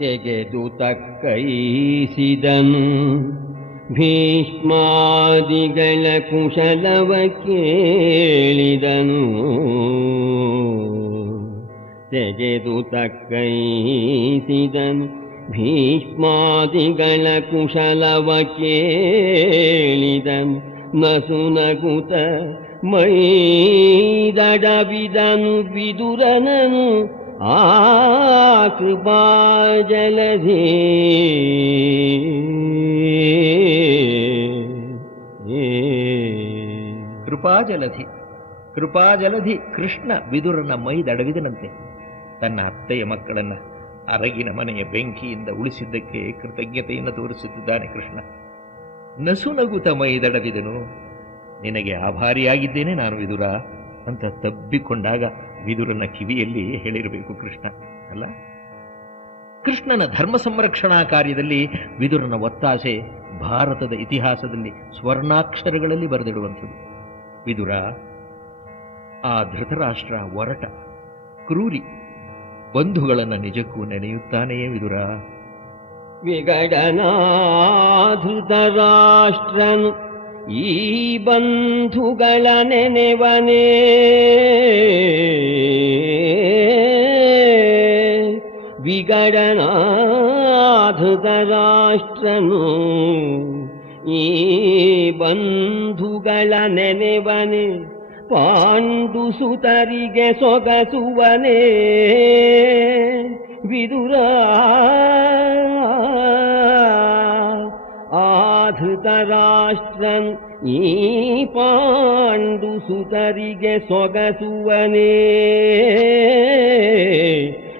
ತೆಗೆದು ತಕ್ಕೈಸಿದನು. ಭೀಷ್ಮಾದಿಗಳ ಕುಶಲವ ಕೇಳಿದನು. ತೆಗೆದು ತಕ್ಕೈಸಿದನು. ಭೀಷ್ಮಾದಿಗಳ ಕುಶಲವ ಕೇಳಿದನು. ನಸುನಗುತ ಮೈದಡವಿದನು ವಿದುರನನು ಆ ಕೃಪಾಜಲಧಿ. ಕೃಪಾಜಲಧಿ ಕೃಷ್ಣ ವಿದುರನ ಮೈದಡವಿದನಂತೆ. ತನ್ನ ಅತ್ತೆಯ ಮಕ್ಕಳನ್ನ ಅರಗಿನ ಮನೆಯ ಬೆಂಕಿಯಿಂದ ಉಳಿಸಿದ್ದಕ್ಕೆ ಕೃತಜ್ಞತೆಯನ್ನು ತೋರಿಸುತ್ತಿದ್ದಾನೆ ಕೃಷ್ಣ. ನಸುನಗುತ ಮೈದಡವಿದನು. ನಿನಗೆ ಆಭಾರಿಯಾಗಿದ್ದೇನೆ ನಾನು ವಿದುರ ಅಂತ ತಬ್ಬಿಕೊಂಡಾಗ ವಿದುರನ ಕಿವಿಯಲ್ಲಿ ಹೇಳಿರಬೇಕು ಕೃಷ್ಣ ಅಲ್ಲ. ಕೃಷ್ಣನ ಧರ್ಮ ಸಂರಕ್ಷಣಾ ಕಾರ್ಯದಲ್ಲಿ ವಿದುರನ ಒತ್ತಾಸೆ ಭಾರತದ ಇತಿಹಾಸದಲ್ಲಿ ಸ್ವರ್ಣಾಕ್ಷರಗಳಲ್ಲಿ ಬರೆದಿಡುವಂಥದ್ದು. ವಿದುರ, ಆ ಧೃತರಾಷ್ಟ್ರ ಒರಟ ಕ್ರೂರಿ, ಬಂಧುಗಳನ್ನು ನಿಜಕ್ಕೂ ನೆನೆಯುತ್ತಾನೆಯೇ ವಿದುರ? ವಿಗಡನಾ ಧೃತರಾಷ್ಟ್ರನು ಈ ಬಂಧುಗಳ ನೆನೆವನೇ. ವಿಗಡನಾ ಧೃತರಾಷ್ಟ್ರನು ಈ ಬಂಧುಗಳ ನೆನೆವನೇ. ಪಾಂಡು ಸುತರಿಗೆ ಸೊಗಸುವನೇ ವಿದುರ. ಆ ಧೃತರಾಷ್ಟ್ರನು ಈ ಪಾಂಡು ಸುತರಿಗೆ ಸೊಗಸುವನೇ.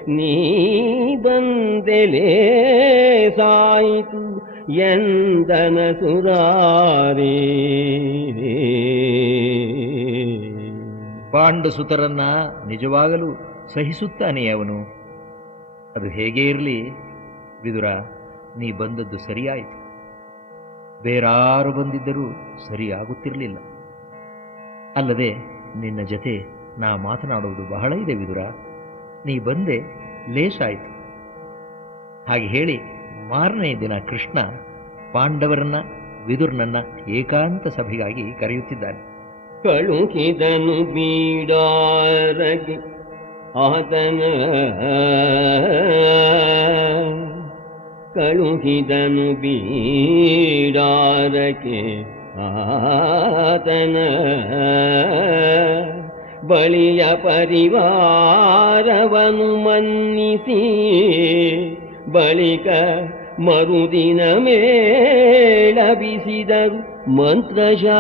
ನೀ ಬಂದೆಲೇ ಸಾಯಿತು ಎಂದನ ಸುರಾರೇ. ಪಾಂಡು ಸುತರನ್ನ ನಿಜವಾಗಲೂ ಸಹಿಸುತ್ತಾನೆ ಅವನು. ಅದು ಹೇಗೆ ಇರಲಿ ವಿದುರ, ನೀ ಬಂದದ್ದು ಸರಿಯಾಯಿತು. ಬೇರಾರು ಬಂದಿದ್ದರೂ ಸರಿಯಾಗುತ್ತಿರಲಿಲ್ಲ. ಅಲ್ಲದೆ ನಿನ್ನ ಜತೆ ನಾ ಮಾತನಾಡುವುದು ಬಹಳ ಇದೆ ವಿದುರ. ನೀ ಬಂದೆ ಲೇಸಾಯಿತು. ಹಾಗೆ ಹೇಳಿ ಮಾರನೇ ದಿನ ಕೃಷ್ಣ ಪಾಂಡವರನ್ನ ವಿದುರನನ್ನ ಏಕಾಂತ ಸಭೆಗಾಗಿ ಕರೆಯುತ್ತಿದ್ದಾನೆ. ಕಳುಹಿದನು ಬೀಡಾರಗಿ ಆತನ. ಕಳುಹಿದನು ಬೀಡಾರಗೆ ಆತನ. ಬಳಿಯ ಪರಿವಾರವನು ಮನ್ನಿಸಿ ಬಳಿಕ ಮರುದಿನ ಮೇಳವಿಸಿದರು ಮಂತ್ರಶಾಲೆಯಲಿ.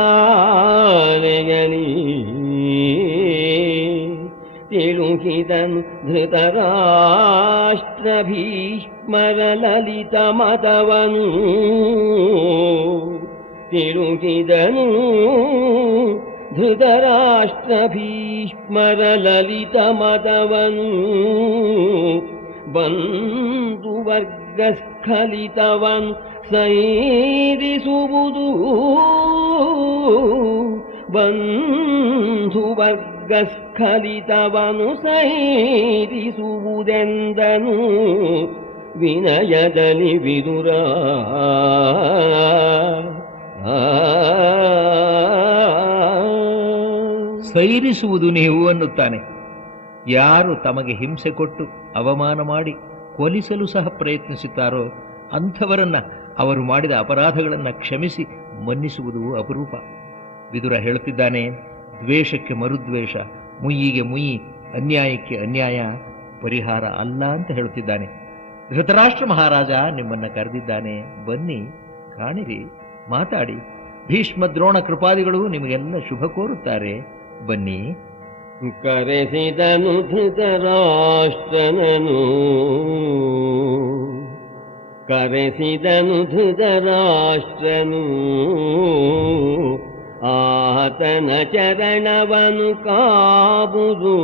ತಿಳುಹಿದನು ಧೃತರಾಷ್ಟ್ರ ಭೀಷ್ಮರ ಲಲಿತ ಮತವನು. ತಿಳುಹಿದನು ಧೃತರಾಷ್ಟ್ರ ಭೀಷ್ಮರ ಲಲಿತ ಮತವನು. ಬಂಧು ವರ್ಗ ಸ್ಖಲಿತವನು ಸೈರಿಸುವುದು. ಬಂಧು ವರ್ಗ ಸ್ಖಲಿತವನು ಸೈರಿಸುವುದೆಂದನು ವಿನಯದಲ್ಲಿ ವಿದುರ. ಸೈರಿಸುವುದು ನೀವು ಅನ್ನುತ್ತಾನೆ. ಯಾರು ತಮಗೆ ಹಿಂಸೆ ಕೊಟ್ಟು ಅವಮಾನ ಮಾಡಿ ಕೊಲಿಸಲು ಸಹ ಪ್ರಯತ್ನಿಸುತ್ತಾರೋ ಅಂಥವರನ್ನ, ಅವರು ಮಾಡಿದ ಅಪರಾಧಗಳನ್ನು ಕ್ಷಮಿಸಿ ಮನ್ನಿಸುವುದು ಅಪರೂಪ. ವಿದುರ ಹೇಳುತ್ತಿದ್ದಾನೆ, ದ್ವೇಷಕ್ಕೆ ಮರುದ್ವೇಷ, ಮುಯ್ಯಿಗೆ ಮುಯ್ಯಿ, ಅನ್ಯಾಯಕ್ಕೆ ಅನ್ಯಾಯ ಪರಿಹಾರ ಅಲ್ಲ ಅಂತ ಹೇಳುತ್ತಿದ್ದಾನೆ. ಧೃತರಾಷ್ಟ್ರ ಮಹಾರಾಜ ನಿಮ್ಮನ್ನ ಕರೆದಿದ್ದಾನೆ, ಬನ್ನಿ, ಕಾಣಿರಿ, ಮಾತಾಡಿ. ಭೀಷ್ಮ ದ್ರೋಣ ಕೃಪಾದಿಗಳು ನಿಮಗೆಲ್ಲ ಶುಭ ಕೋರುತ್ತಾರೆ, ಬನ್ನಿ. ಕರೆಸಿದನು ಧೃತರಾಷ್ಟ್ರನನು. ಕರೆಸಿದನು ಧೃತರಾಷ್ಟ್ರನು ಆತನ ಚರಣವನು ಕಾಬುದು.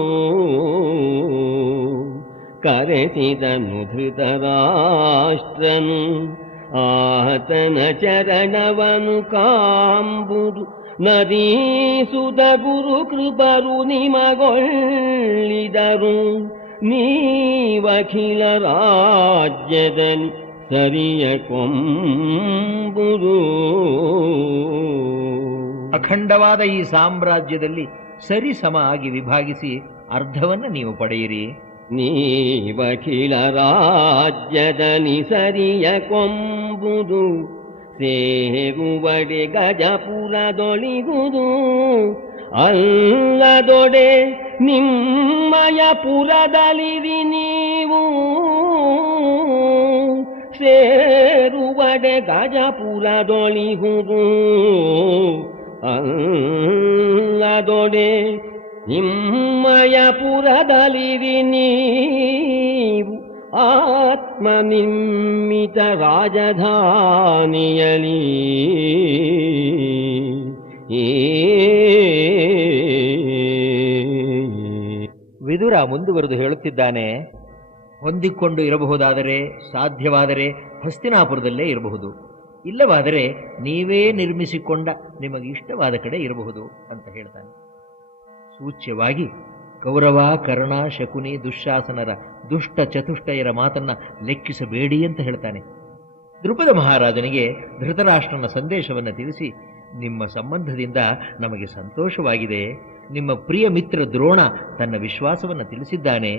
ಕರೆಸಿದನು ಧೃತರಾಷ್ಟ್ರನು ಆತನ ಚರಣವನು ಕಾಂಬುದು. ನದೀಸುದ ಗುರು ಕೃಪರು ನಿಮಗೊಳ್ಳಿದರು ನೀವಖಿಲ ರಾಜ್ಯದಲ್ಲಿ ಸರಿಯ ಕೊಂಬುದು. ಅಖಂಡವಾದ ಈ ಸಾಮ್ರಾಜ್ಯದಲ್ಲಿ ಸರಿ ಸಮ ಆಗಿ ವಿಭಾಗಿಸಿ ಅರ್ಧವನ್ನ ನೀವು ಪಡೆಯಿರಿ. ನೀವಖಿಲ ರಾಜ್ಯದಲ್ಲಿ ಸರಿಯ ಕೊಂಬುದು, ಸೇರುವಡೆ ಗಜಪುರದೊಳಿಗುದು. ಅಲ್ಲದೊಡೆ ನಿಮ್ಮಯ ಪುರದಲ್ಲಿರಿ ನೀವು, ಸೇರುವಡೆ ಗಜಪುರದೊಳಿಗುದು. ಅಲ್ಲದೊಡೆ ನಿಮ್ಮಯ ಪುರದಲ್ಲಿರಿ ನೀವು, ಆತ್ಮನಿರ್ಮಿತ ರಾಜಧಾನಿಯಲಿ. ವಿದುರ ಮುಂದುವರೆದು ಹೇಳುತ್ತಿದ್ದಾನೆ, ಹೊಂದಿಕೊಂಡು ಇರಬಹುದಾದರೆ, ಸಾಧ್ಯವಾದರೆ ಹಸ್ತಿನಾಪುರದಲ್ಲೇ ಇರಬಹುದು, ಇಲ್ಲವಾದರೆ ನೀವೇ ನಿರ್ಮಿಸಿಕೊಂಡ ನಿಮಗೆ ಇಷ್ಟವಾದ ಕಡೆ ಇರಬಹುದು ಅಂತ ಹೇಳ್ತಾನೆ. ಸೂಚ್ಯವಾಗಿ ಕೌರವ, ಕರ್ಣ, ಶಕುನಿ, ದುಶ್ಯಾಸನರ ದುಷ್ಟ ಚತುಷ್ಟಯರ ಮಾತನ್ನ ಲೆಕ್ಕಿಸಬೇಡಿ ಅಂತ ಹೇಳ್ತಾನೆ. ದ್ರುಪದ ಮಹಾರಾಜನಿಗೆ ಧೃತರಾಷ್ಟ್ರನ ಸಂದೇಶವನ್ನು ತಿಳಿಸಿ, ನಿಮ್ಮ ಸಂಬಂಧದಿಂದ ನಮಗೆ ಸಂತೋಷವಾಗಿದೆ. ನಿಮ್ಮ ಪ್ರಿಯ ಮಿತ್ರ ದ್ರೋಣ ತನ್ನ ವಿಶ್ವಾಸವನ್ನು ತಿಳಿಸಿದ್ದಾನೆ.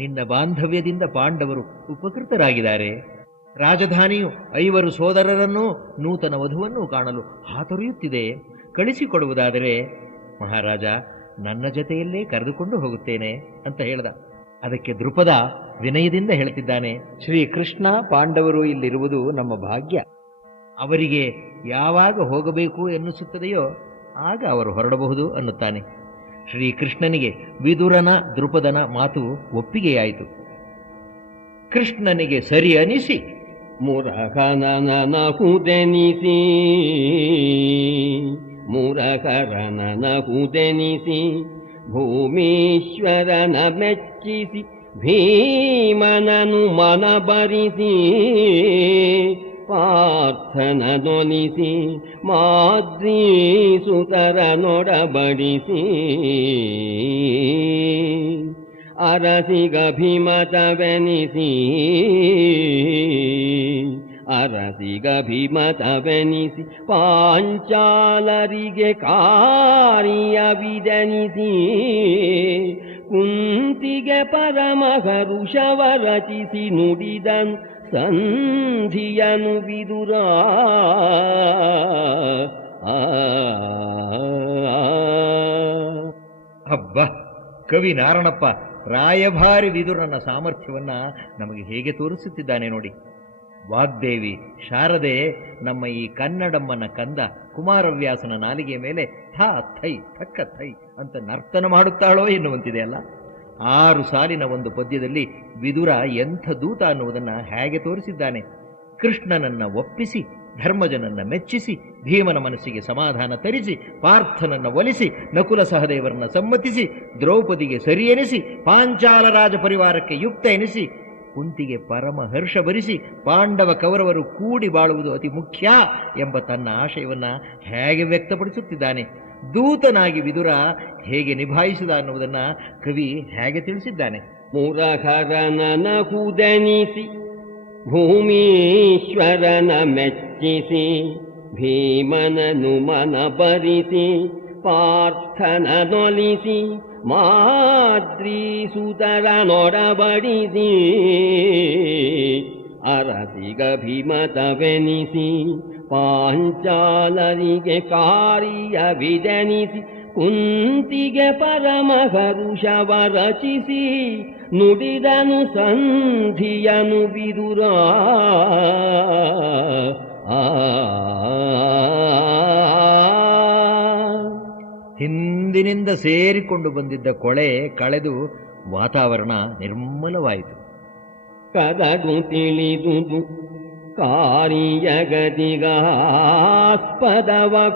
ನಿನ್ನ ಬಾಂಧವ್ಯದಿಂದ ಪಾಂಡವರು ಉಪಕೃತರಾಗಿದ್ದಾರೆ. ರಾಜಧಾನಿಯು 5 ಸೋದರರನ್ನೂ ನೂತನ ವಧುವನ್ನೂ ಕಾಣಲು ಹಾತೊರೆಯುತ್ತಿದೆ. ಕಳಿಸಿಕೊಡುವುದಾದರೆ ಮಹಾರಾಜ ನನ್ನ ಜೊತೆಯಲ್ಲೇ ಕರೆದುಕೊಂಡು ಹೋಗುತ್ತೇನೆ ಅಂತ ಹೇಳ್ದ. ಅದಕ್ಕೆ ದ್ರುಪದ ವಿನಯದಿಂದ ಹೇಳ್ತಿದ್ದಾನೆ, ಶ್ರೀಕೃಷ್ಣ ಪಾಂಡವರು ಇಲ್ಲಿರುವುದು ನಮ್ಮ ಭಾಗ್ಯ. ಅವರಿಗೆ ಯಾವಾಗ ಹೋಗಬೇಕು ಎನ್ನಿಸುತ್ತದೆಯೋ ಆಗ ಅವರು ಹೊರಡಬಹುದು ಅನ್ನುತ್ತಾನೆ. ಶ್ರೀಕೃಷ್ಣನಿಗೆ ವಿದುರನ ದ್ರುಪದನ ಮಾತು ಒಪ್ಪಿಗೆಯಾಯಿತು. ಕೃಷ್ಣನಿಗೆ ಸರಿ ಅನಿಸಿ ಮುರಕರನಹುದೆನಿಸಿ, ಮುರಕರನಹುದೆನಿಸಿ, ಭೂಮೀಶ್ವರನ ಮೆಚ್ಚಿಸಿ, ಭೀಮನನು ಮನಬರಿಸಿ, ಪಾರ್ಥನದೊಲಿಸಿ, ಮಾದ್ರೀಸುತರನೊಡಬಡಿಸಿ, ಅರಸಿಗಭಿಮತವೆನಿಸಿ, ಅರಸಿಗಭಿಮತವೆನಿಸಿ, ಪಾಂಚಾಲರಿಗೆ ಕಾರ್ಯವಿದನಿಸಿ, ಕುಂತಿಗೆ ಪರಮ ಹರುಷವ ರಚಿಸಿ ನುಡಿದನು ಸಂಧಿಯನು ವಿದುರ. ಹಬ್ಬ, ಕವಿ ನಾರಣಪ್ಪ ರಾಯಭಾರಿ ವಿದುರನ ಸಾಮರ್ಥ್ಯವನ್ನ ನಮಗೆ ಹೇಗೆ ತೋರಿಸುತ್ತಿದ್ದಾನೆ ನೋಡಿ. ವಾಗ್ದೇವಿ ಶಾರದೆ ನಮ್ಮ ಈ ಕನ್ನಡಮ್ಮನ ಕಂದ ಕುಮಾರವ್ಯಾಸನ ನಾಲಿಗೆ ಮೇಲೆ ಥಾ ಥೈ ಥಕ್ಕ ಥೈ ಅಂತ ನರ್ತನ ಮಾಡುತ್ತಾಳೋ ಎನ್ನುವಂತಿದೆ ಅಲ್ಲ. 6 ಸಾಲಿನ ಒಂದು ಪದ್ಯದಲ್ಲಿ ವಿದುರ ಎಂಥ ದೂತ ಅನ್ನುವುದನ್ನು ಹೇಗೆ ತೋರಿಸಿದ್ದಾನೆ. ಕೃಷ್ಣನನ್ನ ಒಪ್ಪಿಸಿ, ಧರ್ಮಜನನ್ನ ಮೆಚ್ಚಿಸಿ, ಭೀಮನ ಮನಸ್ಸಿಗೆ ಸಮಾಧಾನ ತರಿಸಿ, ಪಾರ್ಥನನ್ನ ಒಲಿಸಿ, ನಕುಲ ಸಹದೇವರನ್ನ ಸಮ್ಮತಿಸಿ, ದ್ರೌಪದಿಗೆ ಸರಿ ಎನಿಸಿ, ಪಾಂಚಾಲ ರಾಜ ಪರಿವಾರಕ್ಕೆ ಯುಕ್ತ ಎನಿಸಿ, ಕುಂತಿಗೆ ಪರಮ ಹರ್ಷ ಭರಿಸಿ, ಪಾಂಡವ ಕೌರವರು ಕೂಡಿ ಬಾಳುವುದು ಅತಿ ಮುಖ್ಯ ಎಂಬ ತನ್ನ ಆಶಯವನ್ನ ಹೇಗೆ ವ್ಯಕ್ತಪಡಿಸುತ್ತಿದ್ದಾನೆ. ದೂತನಾಗಿ ವಿದುರ ಹೇಗೆ ನಿಭಾಯಿಸಿದ ಅನ್ನುವುದನ್ನ ಕವಿ ಹೇಗೆ ತಿಳಿಸಿದ್ದಾನೆ. ಮುರಹರನಹುದೆನಿಸಿ, ಭೂಮೀಶ್ವರನ ಮೆಚ್ಚಿಸಿ, ಭೀಮನನು ಮನಬರಿಸಿ, ಪಾರ್ಥನದೊಲಿಸಿ, ಮಾದ್ರೀಸುತರನೊಡಬಡಿಸಿ, ಅರಸಿಗಭಿಮತವೆನಿಸಿ, ಪಾಂಚಾಲರಿಗೆ ಕಾರ್ಯವಿದನಿಸಿ, ಕುಂತಿಗೆ ಪರಮ ಹರುಷವ ರಚಿಸಿ ನುಡಿದನು ಸಂಧಿಯನು ವಿದುರ. ಹಿಂದಿನಿಂದ ಸೇರಿಕೊಂಡು ಬಂದಿದ್ದ ಕೊಳೆ ಕಳೆದು ವಾತಾವರಣ ನಿರ್ಮಲವಾಯಿತು. ಕದಡು ತಿಳಿದುದು ಕಾರ್ಯಗತಿಗಾಸ್ಪದವ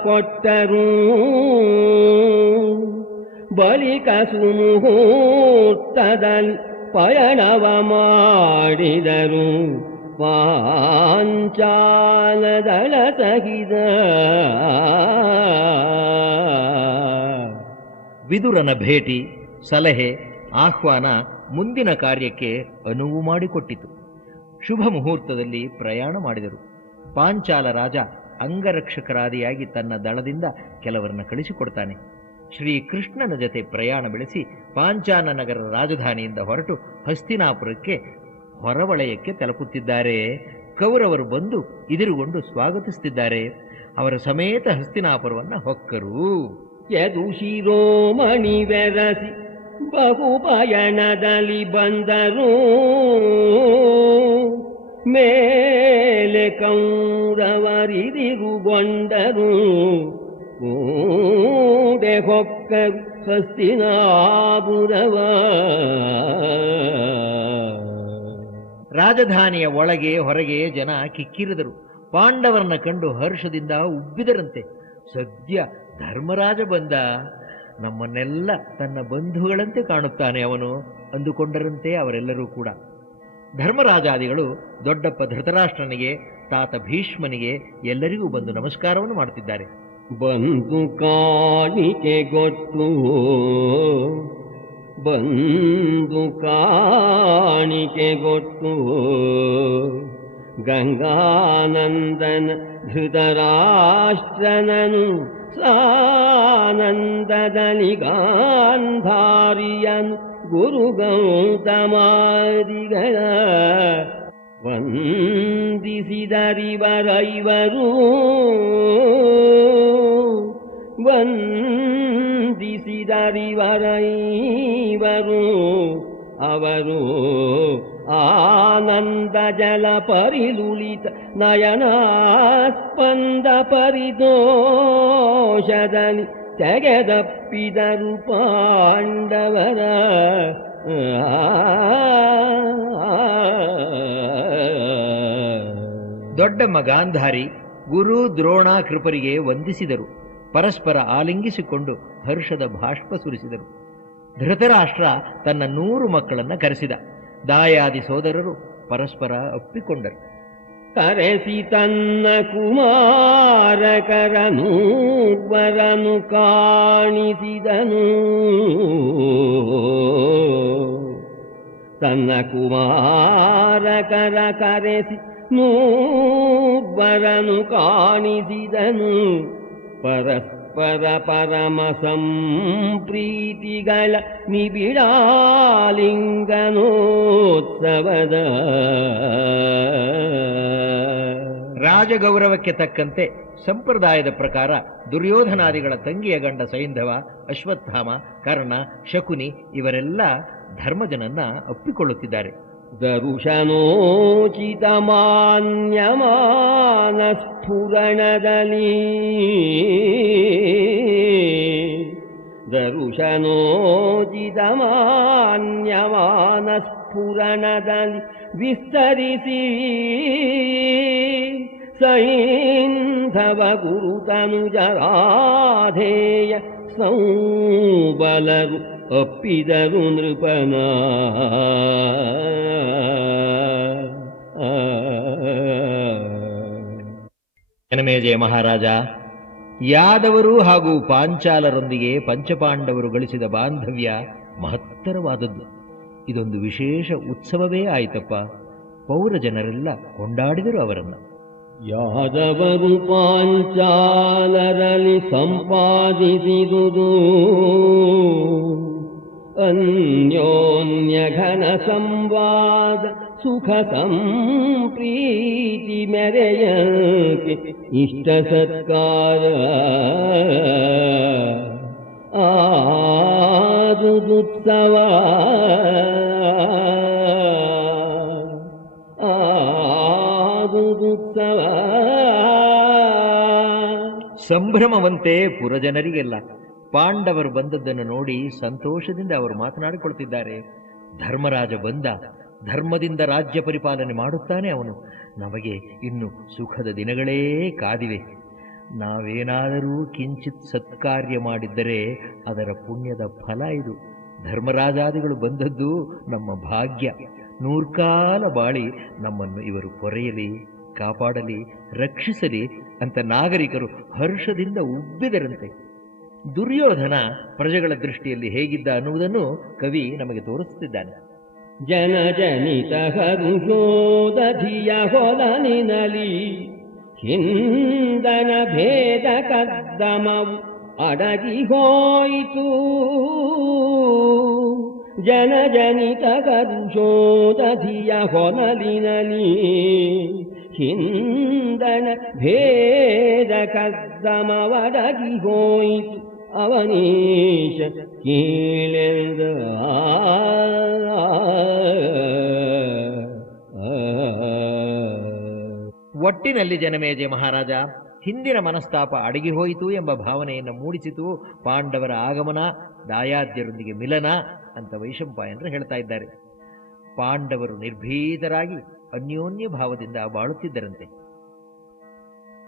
ಕೊಟ್ಟರು, ಬಳಿಕ ಸುಮುಹೂರ್ತದಲ್ಲಿ ಪಯಣವ ಮಾಡಿದರು, ಪಾಂಚಾಲದಳ ಸಹಿತ. ವಿದುರನ ಭೇಟಿ, ಸಲಹೆ, ಆಹ್ವಾನ ಮುಂದಿನ ಕಾರ್ಯಕ್ಕೆ ಅನುವು ಮಾಡಿಕೊಟ್ಟಿತು. ಶುಭ ಮುಹೂರ್ತದಲ್ಲಿ ಪ್ರಯಾಣ ಮಾಡಿದರು. ಪಾಂಚಾಲ ರಾಜ ಅಂಗರಕ್ಷಕರಾದಿಯಾಗಿ ತನ್ನ ದಳದಿಂದ ಕೆಲವರನ್ನ ಕಳಿಸಿಕೊಡ್ತಾನೆ. ಶ್ರೀಕೃಷ್ಣನ ಜೊತೆ ಪ್ರಯಾಣ ಬೆಳೆಸಿ ಪಾಂಚಾಲ ನಗರ ರಾಜಧಾನಿಯಿಂದ ಹೊರಟು ಹಸ್ತಿನಾಪುರಕ್ಕೆ ಹೊರವಲಯಕ್ಕೆ ತಲುಪುತ್ತಿದ್ದಾರೆ. ಕೌರವರು ಬಂದು ಎದುರುಗೊಂಡು ಸ್ವಾಗತಿಸುತ್ತಿದ್ದಾರೆ. ಅವರ ಸಮೇತ ಹಸ್ತಿನಾಪುರವನ್ನ ಹೊಕ್ಕರು. ಯದು ಶಿರೋಮಣಿ ಬೆರಸಿ ಬಹುಪಯಣದಲ್ಲಿ ಬಂದರು. ಮೇಲೆ ಕೌರವರಿದಿರುಗೊಂಡರು. ಕೂಡೆ ಹೊಕ್ಕರು ಹಸ್ತಿನಾಪುರವ. ರಾಜಧಾನಿಯ ಒಳಗೆ ಹೊರಗೆ ಜನ ಕಿಕ್ಕಿರಿದರು. ಪಾಂಡವರನ್ನ ಕಂಡು ಹರ್ಷದಿಂದ ಉಬ್ಬಿದರಂತೆ. ಸದ್ಯ ಧರ್ಮರಾಜ ಬಂದ, ನಮ್ಮನ್ನೆಲ್ಲ ತನ್ನ ಬಂಧುಗಳಂತೆ ಕಾಣುತ್ತಾನೆ ಅವನು ಅಂದುಕೊಂಡರಂತೆ ಅವರೆಲ್ಲರೂ ಕೂಡ. ಧರ್ಮರಾಜಾದಿಗಳು ದೊಡ್ಡಪ್ಪ ಧೃತರಾಷ್ಟ್ರನಿಗೆ, ತಾತ ಭೀಷ್ಮನಿಗೆ ಎಲ್ಲರಿಗೂ ಬಂದು ನಮಸ್ಕಾರವನ್ನು ಮಾಡುತ್ತಿದ್ದಾರೆ. ಬಂದು ಕಾಣಿಕೆ ಗೊತ್ತು, ಬಂದು ಕಾಣಿಕೆ ಗೊತ್ತು, ಗಂಗಾನಂದನ ಧೃತರಾಷ್ಟ್ರನನು ಸಾನಂದದಲ್ಲಿ ಗಾಂಧಾರಿಯನು ಗುರು ಗೌತಮಾದಿಗಳ ವಂದಿಸಿದರಿವರೈವರು. ವಂದಿಸಿದರಿವರೈವರು ಅವರು ಆನಂದ ಜಲ ಪರಿಲುಳಿತ ನಯನ ಸ್ಪಂದ ಪರಿದೋಷದಲ್ಲಿ ತೆಗೆದಪ್ಪಿದರು ಪಾಂಡವರ. ದೊಡ್ಡಮ್ಮ ಗಾಂಧಾರಿ ಗುರು ದ್ರೋಣ ಕೃಪರಿಗೆ ವಂದಿಸಿದರು. ಪರಸ್ಪರ ಆಲಿಂಗಿಸಿಕೊಂಡು ಹರ್ಷದ ಬಾಷ್ಪ ಸುರಿಸಿದರು. ಧೃತರಾಷ್ಟ್ರ ತನ್ನ 100 ಮಕ್ಕಳನ್ನ ಕರೆಸಿದ. ದಾಯಾದಿ ಸೋದರರು ಪರಸ್ಪರ ಅಪ್ಪಿಕೊಂಡರು. ಕರೆಸಿ ತನ್ನ ಕುಮಾರಕರನು ವರನು ಕಾಣಿಸಿದನು. ತನ್ನ ಕುಮಾರಕರ ಕರೆಸಿ ವರನು ಕಾಣಿಸಿದನು. ಪರಸ್ಪರ ಪರಮ ಸಂಪ್ರೀತಿಗಳ ನಿಬಿಡಾಲಿಂಗನೋತ್ಸವದ. ರಾಜಗೌರವಕ್ಕೆ ತಕ್ಕಂತೆ ಸಂಪ್ರದಾಯದ ಪ್ರಕಾರ ದುರ್ಯೋಧನಾದಿಗಳ ತಂಗಿಯ ಗಂಡ ಸೈಂಧವ, ಅಶ್ವತ್ಥಾಮ, ಕರ್ಣ, ಶಕುನಿ ಇವರೆಲ್ಲ ಧರ್ಮಜನನ್ನ ಅಪ್ಪಿಕೊಳ್ಳುತ್ತಿದ್ದಾರೆ. ದರುಶನೋಚಿತ ಮಾನ್ಯಮಾನ ಸ್ಫುರಣದಲ್ಲಿ, ದರುಶನೋಚಿತ ಮಾನ್ಯಮಾನ ಸ್ಫುರಣದಲ್ಲಿ ವಿಸ್ತರಿಸಿ ಸೈಂಧವ ಗುರುತನುಜರಾಧೇಯ ಸೌಬಲರು ಅಪ್ಪಿದರು ನೃಪನ. ಜನಮೇಜಯ ಮಹಾರಾಜ, ಯಾದವರು ಹಾಗೂ ಪಾಂಚಾಲರೊಂದಿಗೆ ಪಂಚಪಾಂಡವರು ಗಳಿಸಿದ ಬಾಂಧವ್ಯ ಮಹತ್ತರವಾದದ್ದು. ಇದೊಂದು ವಿಶೇಷ ಉತ್ಸವವೇ ಆಯಿತಪ್ಪ. ಪೌರ ಜನರೆಲ್ಲ ಕೊಂಡಾಡಿದರು ಅವರನ್ನು. ಯಾದವರು ಪಾಂಚಾಲರಲ್ಲಿ ಸಂಪಾದಿಸಿದುದು ಅನ್ಯೋನ್ಯ ಘನ ಸಂವಾದ ಸುಖ ಸಂಪ್ರೀತಿ ಮೆರೆಯಕ್ಕೆ ಇಷ್ಟ ಸತ್ಕಾರ. ಆದುದುತ್ಸವ ಆದುದುತ್ಸವ. ಸಂಭ್ರಮವಂತೆ ಪುರಜನರಿಗೆಲ್ಲ. ಪಾಂಡವರು ಬಂದದ್ದನ್ನು ನೋಡಿ ಸಂತೋಷದಿಂದ ಅವರು ಮಾತನಾಡಿಕೊಳ್ತಿದ್ದಾರೆ. ಧರ್ಮರಾಜ ಬಂದ, ಧರ್ಮದಿಂದ ರಾಜ್ಯ ಪರಿಪಾಲನೆ ಮಾಡುತ್ತಾನೆ ಅವನು. ನಮಗೆ ಇನ್ನು ಸುಖದ ದಿನಗಳೇ ಕಾದಿವೆ. ನಾವೇನಾದರೂ ಕಿಂಚಿತ್ ಸತ್ಕಾರ್ಯ ಮಾಡಿದ್ದರೆ ಅದರ ಪುಣ್ಯದ ಫಲ ಇದು. ಧರ್ಮರಾಜಾದಿಗಳು ಬಂದದ್ದು ನಮ್ಮ ಭಾಗ್ಯ. 100 ಕಾಲ ಬಾಳಿ ನಮ್ಮನ್ನು ಇವರು ಪೊರೆಯಲಿ, ಕಾಪಾಡಲಿ, ರಕ್ಷಿಸಲಿ ಅಂತ ನಾಗರಿಕರು ಹರ್ಷದಿಂದ ಉಬ್ಬಿದರಂತೆ. ದುರ್ಯೋಧನ ಪ್ರಜೆಗಳ ದೃಷ್ಟಿಯಲ್ಲಿ ಹೇಗಿದ್ದ ಅನ್ನುವುದನ್ನು ಕವಿ ನಮಗೆ ತೋರಿಸುತ್ತಿದ್ದಾನೆ. ಜನಜನಿತ ಹರುಷೋದಧಿಯ ಹೊಲನಿನಲಿ ಹಿಂದನ ಭೇದ ಕದ್ದಮವು ಅಡಗಿ ಹೋಯಿತು. ಜನಜನಿತ ಹರುಷೋದಧಿಯ ಹೊಲಲಿನಲಿ ಹಿಂದನ ಭೇದ ಕದ್ದಮವಡಗಿ ಹೋಯಿತು. ಅವನೀಶ ಕೀಳೆಂದ ಒಟ್ಟಿನಲ್ಲಿ ಜನಮೇಜಯ ಮಹಾರಾಜ ಹಿಂದಿನ ಮನಸ್ತಾಪ ಅಡಗಿ ಹೋಯಿತು ಎಂಬ ಭಾವನೆಯನ್ನು ಮೂಡಿಸಿತು. ಪಾಂಡವರ ಆಗಮನ, ದಾಯಾದ್ಯರೊಂದಿಗೆ ಮಿಲನ ಅಂತ ವೈಶಂಪಾಯನರು ಹೇಳ್ತಾ ಇದ್ದಾರೆ. ಪಾಂಡವರು ನಿರ್ಭೀತರಾಗಿ ಅನ್ಯೋನ್ಯ ಭಾವದಿಂದ ಬಾಳುತ್ತಿದ್ದರಂತೆ.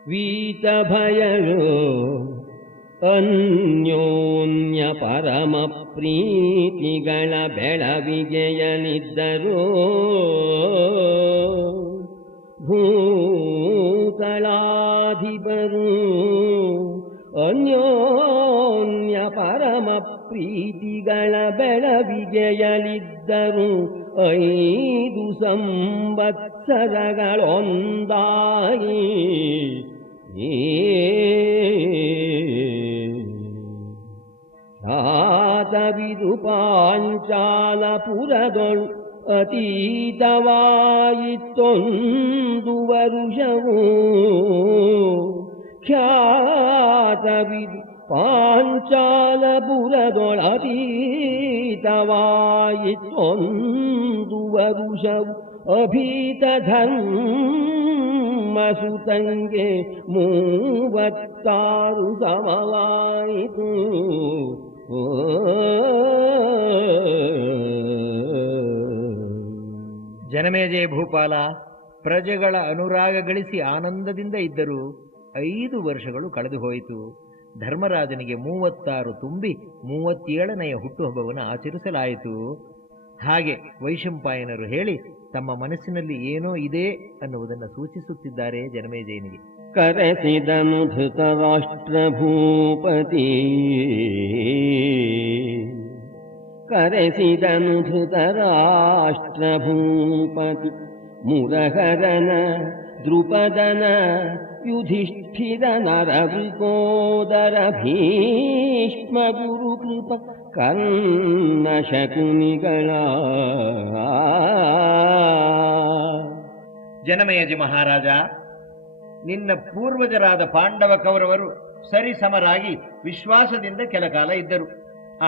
ವೀತ ಭಯೋ ಅನ್ಯೋನ್ಯ ಪರಮ ಪ್ರೀತಿಗಳ ಬೆಳವಿಗೆಯಲಿದ್ದರು. ಭೂತಳಾಧಿಪರು ಅನ್ಯೋನ್ಯ ಪರಮ ಪ್ರೀತಿಗಳ ಬೆಳವಿಗೆಯಲಿದ್ದರು. 5 ಸಂವತ್ಸರಗಳೊಂದಾಗಿ ಖ್ಯಾತವಿದು ಪಾಂಚಾಲಪುರದೊಳು ಅತೀತವಾಯಿತೊಂದು ವರುಷವು. ಖ್ಯಾತವಿದು ಪಾಂಚಾಲಪುರದೊಳು ಅತೀತವಾಯಿತೊಂದು ವರುಷವು. ಅಭೀತ ಧರ್ಮಸುತಂಗೆ 36 ಸಮವಾಯಿತು. ಜನಮೇಜಯ ಭೂಪಾಲ ಪ್ರಜೆಗಳ ಅನುರಾಗ ಗಳಿಸಿ ಆನಂದದಿಂದ ಇದ್ದರು. 5 ವರ್ಷಗಳು ಕಳೆದು ಹೋಯಿತು. ಧರ್ಮರಾಜನಿಗೆ 36 ತುಂಬಿ 37ನೆಯ ಹುಟ್ಟುಹಬ್ಬವನ್ನು ಆಚರಿಸಲಾಯಿತು. ಹಾಗೆ ವೈಶಂಪಾಯನರು ಹೇಳಿ ತಮ್ಮ ಮನಸ್ಸಿನಲ್ಲಿ ಏನೋ ಇದೆ ಅನ್ನುವುದನ್ನು ಸೂಚಿಸುತ್ತಿದ್ದಾರೆ ಜನಮೇಜಯನಿಗೆ. ಕರೆಸಿದನು ಧೃತರಾಷ್ಟ್ರ ಭೂಪತಿ, ಕರೆಸಿದನು ಧೃತರಾಷ್ಟ್ರ ಭೂಪತಿ. ಮುರಹರನ, ದೃಪದನ, ಯುಧಿಷ್ಠಿರ, ನರವೃಕೋದರ, ಭೀಷ್ಮ, ಗುರುಕೃಪ, ಕರ್ಣ, ಶಕುನಿಗಳ. ಜನಮೇಜಯ ಮಹಾರಾಜ, ನಿನ್ನ ಪೂರ್ವಜರಾದ ಪಾಂಡವ ಕೌರವರು ಸರಿಸಮರಾಗಿ ವಿಶ್ವಾಸದಿಂದ ಕೆಲಕಾಲ ಇದ್ದರು.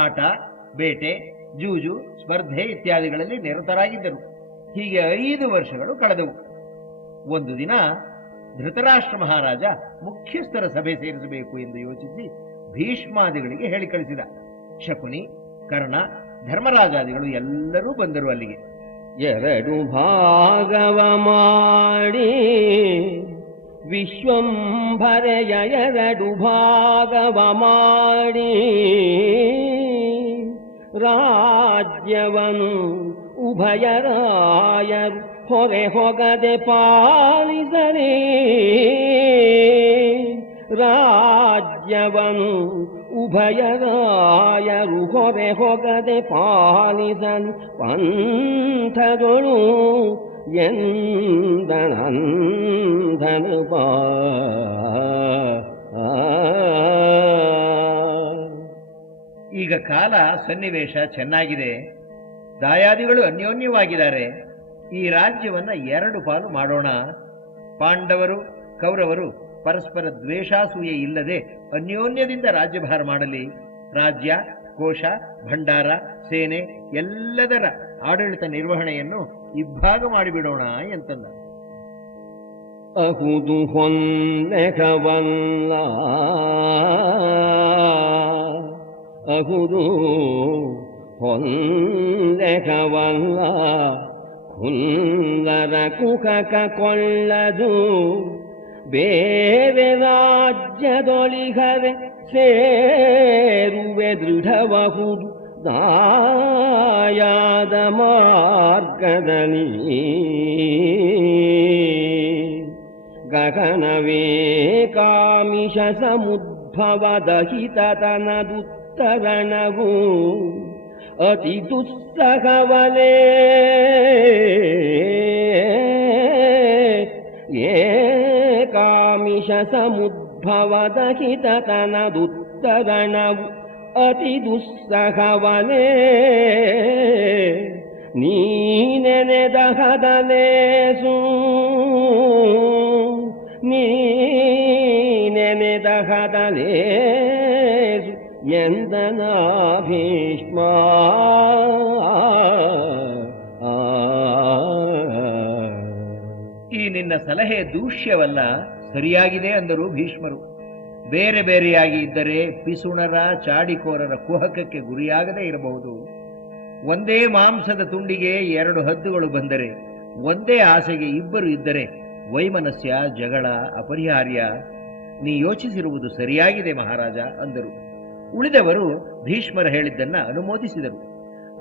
ಆಟ, ಬೇಟೆ, ಜೂಜು, ಸ್ಪರ್ಧೆ ಇತ್ಯಾದಿಗಳಲ್ಲಿ ನಿರತರಾಗಿದ್ದರು. ಹೀಗೆ 5 ವರ್ಷಗಳು ಕಳೆದವು. ಒಂದು ದಿನ ಧೃತರಾಷ್ಟ್ರ ಮಹಾರಾಜ ಮುಖ್ಯಸ್ಥರ ಸಭೆ ಸೇರಿಸಬೇಕು ಎಂದು ಯೋಚಿಸಿ ಭೀಷ್ಮಾದಿಗಳಿಗೆ ಹೇಳಿ ಕಳಿಸಿದ. ಶಕುನಿ, ಕರ್ಣ, ಧರ್ಮರಾಜಾದಿಗಳು ಎಲ್ಲರೂ ಬಂದರು ಅಲ್ಲಿಗೆ. 2 ಭಾಗವ ಮಾಡಿ ವಿಶ್ವಂಭರೆಯ 2 ಭಾಗವ ಮಾಡಿ ರಾಜ್ಯವನ್ನು ಉಭಯರಾಯರು ಹೊರೆ ಹೊಗದೆ ಪಾಲಿಸರೇ. ರಾಜ್ಯವನ್ನು ಉಭಯರಾಯರು ಹೊರೆ ಹೊಗದೆ ಪಾಲಿಸಲು ಪಂಥದೊಳು ಎಂದನಂದನು ಬಾ. ಈಗ ಕಾಲ ಸನ್ನಿವೇಶ ಚೆನ್ನಾಗಿದೆ. ದಾಯಾದಿಗಳು ಅನ್ಯೋನ್ಯವಾಗಿದ್ದಾರೆ. ಈ ರಾಜ್ಯವನ್ನ 2 ಪಾಲು ಮಾಡೋಣ. ಪಾಂಡವರು ಕೌರವರು ಪರಸ್ಪರ ದ್ವೇಷಾಸೂಯೆ ಇಲ್ಲದೆ ಅನ್ಯೋನ್ಯದಿಂದ ರಾಜ್ಯಭಾರ ಮಾಡಲಿ. ರಾಜ್ಯ, ಕೋಶ, ಭಂಡಾರ, ಸೇನೆ ಎಲ್ಲದರ ಆಡಳಿತ ನಿರ್ವಹಣೆಯನ್ನು ಇಬ್ಬಾಗ ಮಾಡಿಬಿಡೋಣ ಎಂತಂದ. ಅಹುದು ಹೊನ್ನೆಗವಲ್ಲ, ಅಹುದು ಹೊನ್ನೆಗವಲ್ಲ, ಹುಲ್ಲರ ಕುಕಕ ಕೊಳ್ಳದು. ಬೇರೆ ರಾಜ್ಯದೊಳಿಗರೆ ಸೇರುವೆ ದೃಢಬಹುದು. ದಾಯಾದ ಮಾರ್ಗದಲ್ಲಿ ಗಗನವೇ ಕಾಮಿಷ ಸಮುದ್ಭವ ದಹಿತತನದುತ್ತರಣವು. ಅತಿ ದುಸ್ಸಹವಲೇ ಏಕಾಮಿಷ ಸಮುದ್ಭವದ ಹಿತತನದುತ್ತರಣವು ಅತಿ ದುಸ್ಸಹವಲೇ ನೀನೆನೆದಹದಲೇಸು ನೀನೆನೆದಹದಲೇಸು ಎಂದನ ಭೀಷ್ಮ. ಈ ನಿನ್ನ ಸಲಹೆ ದೂಷ್ಯವಲ್ಲ, ಸರಿಯಾಗಿದೆ ಅಂದರು ಭೀಷ್ಮರು. ಬೇರೆ ಬೇರೆಯಾಗಿ ಇದ್ದರೆ ಪಿಸುಣರ ಚಾಡಿಕೋರರ ಕುಹಕಕ್ಕೆ ಗುರಿಯಾಗದೇ ಇರಬಹುದು. ಒಂದೇ ಮಾಂಸದ ತುಂಡಿಗೆ 2 ಹದ್ದುಗಳು ಬಂದರೆ, ಒಂದೇ ಆಸೆಗೆ ಇಬ್ಬರು ಇದ್ದರೆ ವೈಮನಸ್ಯ ಜಗಳ ಅಪರಿಹಾರ್ಯ. ನೀ ಯೋಚಿಸಿರುವುದು ಸರಿಯಾಗಿದೆ ಮಹಾರಾಜ ಅಂದರು. ಉಳಿದವರು ಭೀಷ್ಮರ ಹೇಳಿದ್ದನ್ನ ಅನುಮೋದಿಸಿದರು.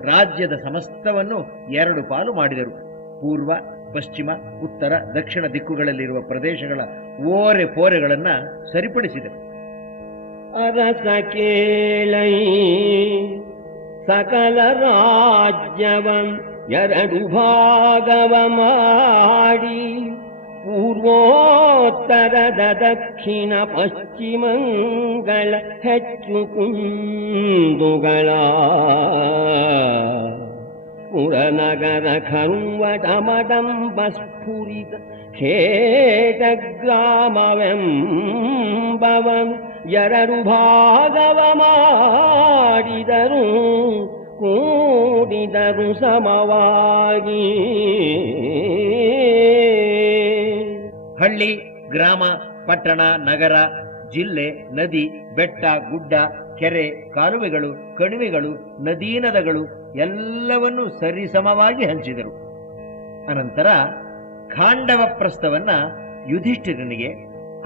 ರಾಜ್ಯದ ಸಮಸ್ತವನ್ನು 2 ಪಾಲು ಮಾಡಿದರು. ಪೂರ್ವ, ಪಶ್ಚಿಮ, ಉತ್ತರ, ದಕ್ಷಿಣ ದಿಕ್ಕುಗಳಲ್ಲಿರುವ ಪ್ರದೇಶಗಳ ಓರೆ ಪೋರೆಗಳನ್ನ ಸರಿಪಡಿಸಿದರು. ಅರಸ ಕೇಳೈ ಸಕಲ ರಾಜ್ಯವಂ 2 ಭಾಗವ ಮಾಡಿ, ಪೂರ್ವೋತ್ತರದ ದಕ್ಷಿಣ ಪಶ್ಚಿಮಗಳ ಹೆಚ್ಚು ಕುಂದುಗಳ ಪುರನಗರ ಖರ್ವಟಮಡಂಬ ಸ್ಫುರಿತ ಖೇಟಗ್ರಾಮವೆಂಬವನು 2 ಭಾಗವ ಮಾಡಿದರು, ಕೂಡಿದರು ಸಮವಾಗಿ. ಹಳ್ಳಿ, ಗ್ರಾಮ, ಪಟ್ಟಣ, ನಗರ, ಜಿಲ್ಲೆ, ನದಿ, ಬೆಟ್ಟ, ಗುಡ್ಡ, ಕೆರೆ, ಕಾಲುವೆಗಳು, ಕಣಿವೆಗಳು, ನದೀನದಗಳು ಎಲ್ಲವನ್ನೂ ಸರಿಸಮವಾಗಿ ಹಂಚಿದರು. ಅನಂತರ ಖಾಂಡವ ಪ್ರಸ್ಥವನ್ನ ಯುಧಿಷ್ಠಿರನಿಗೆ,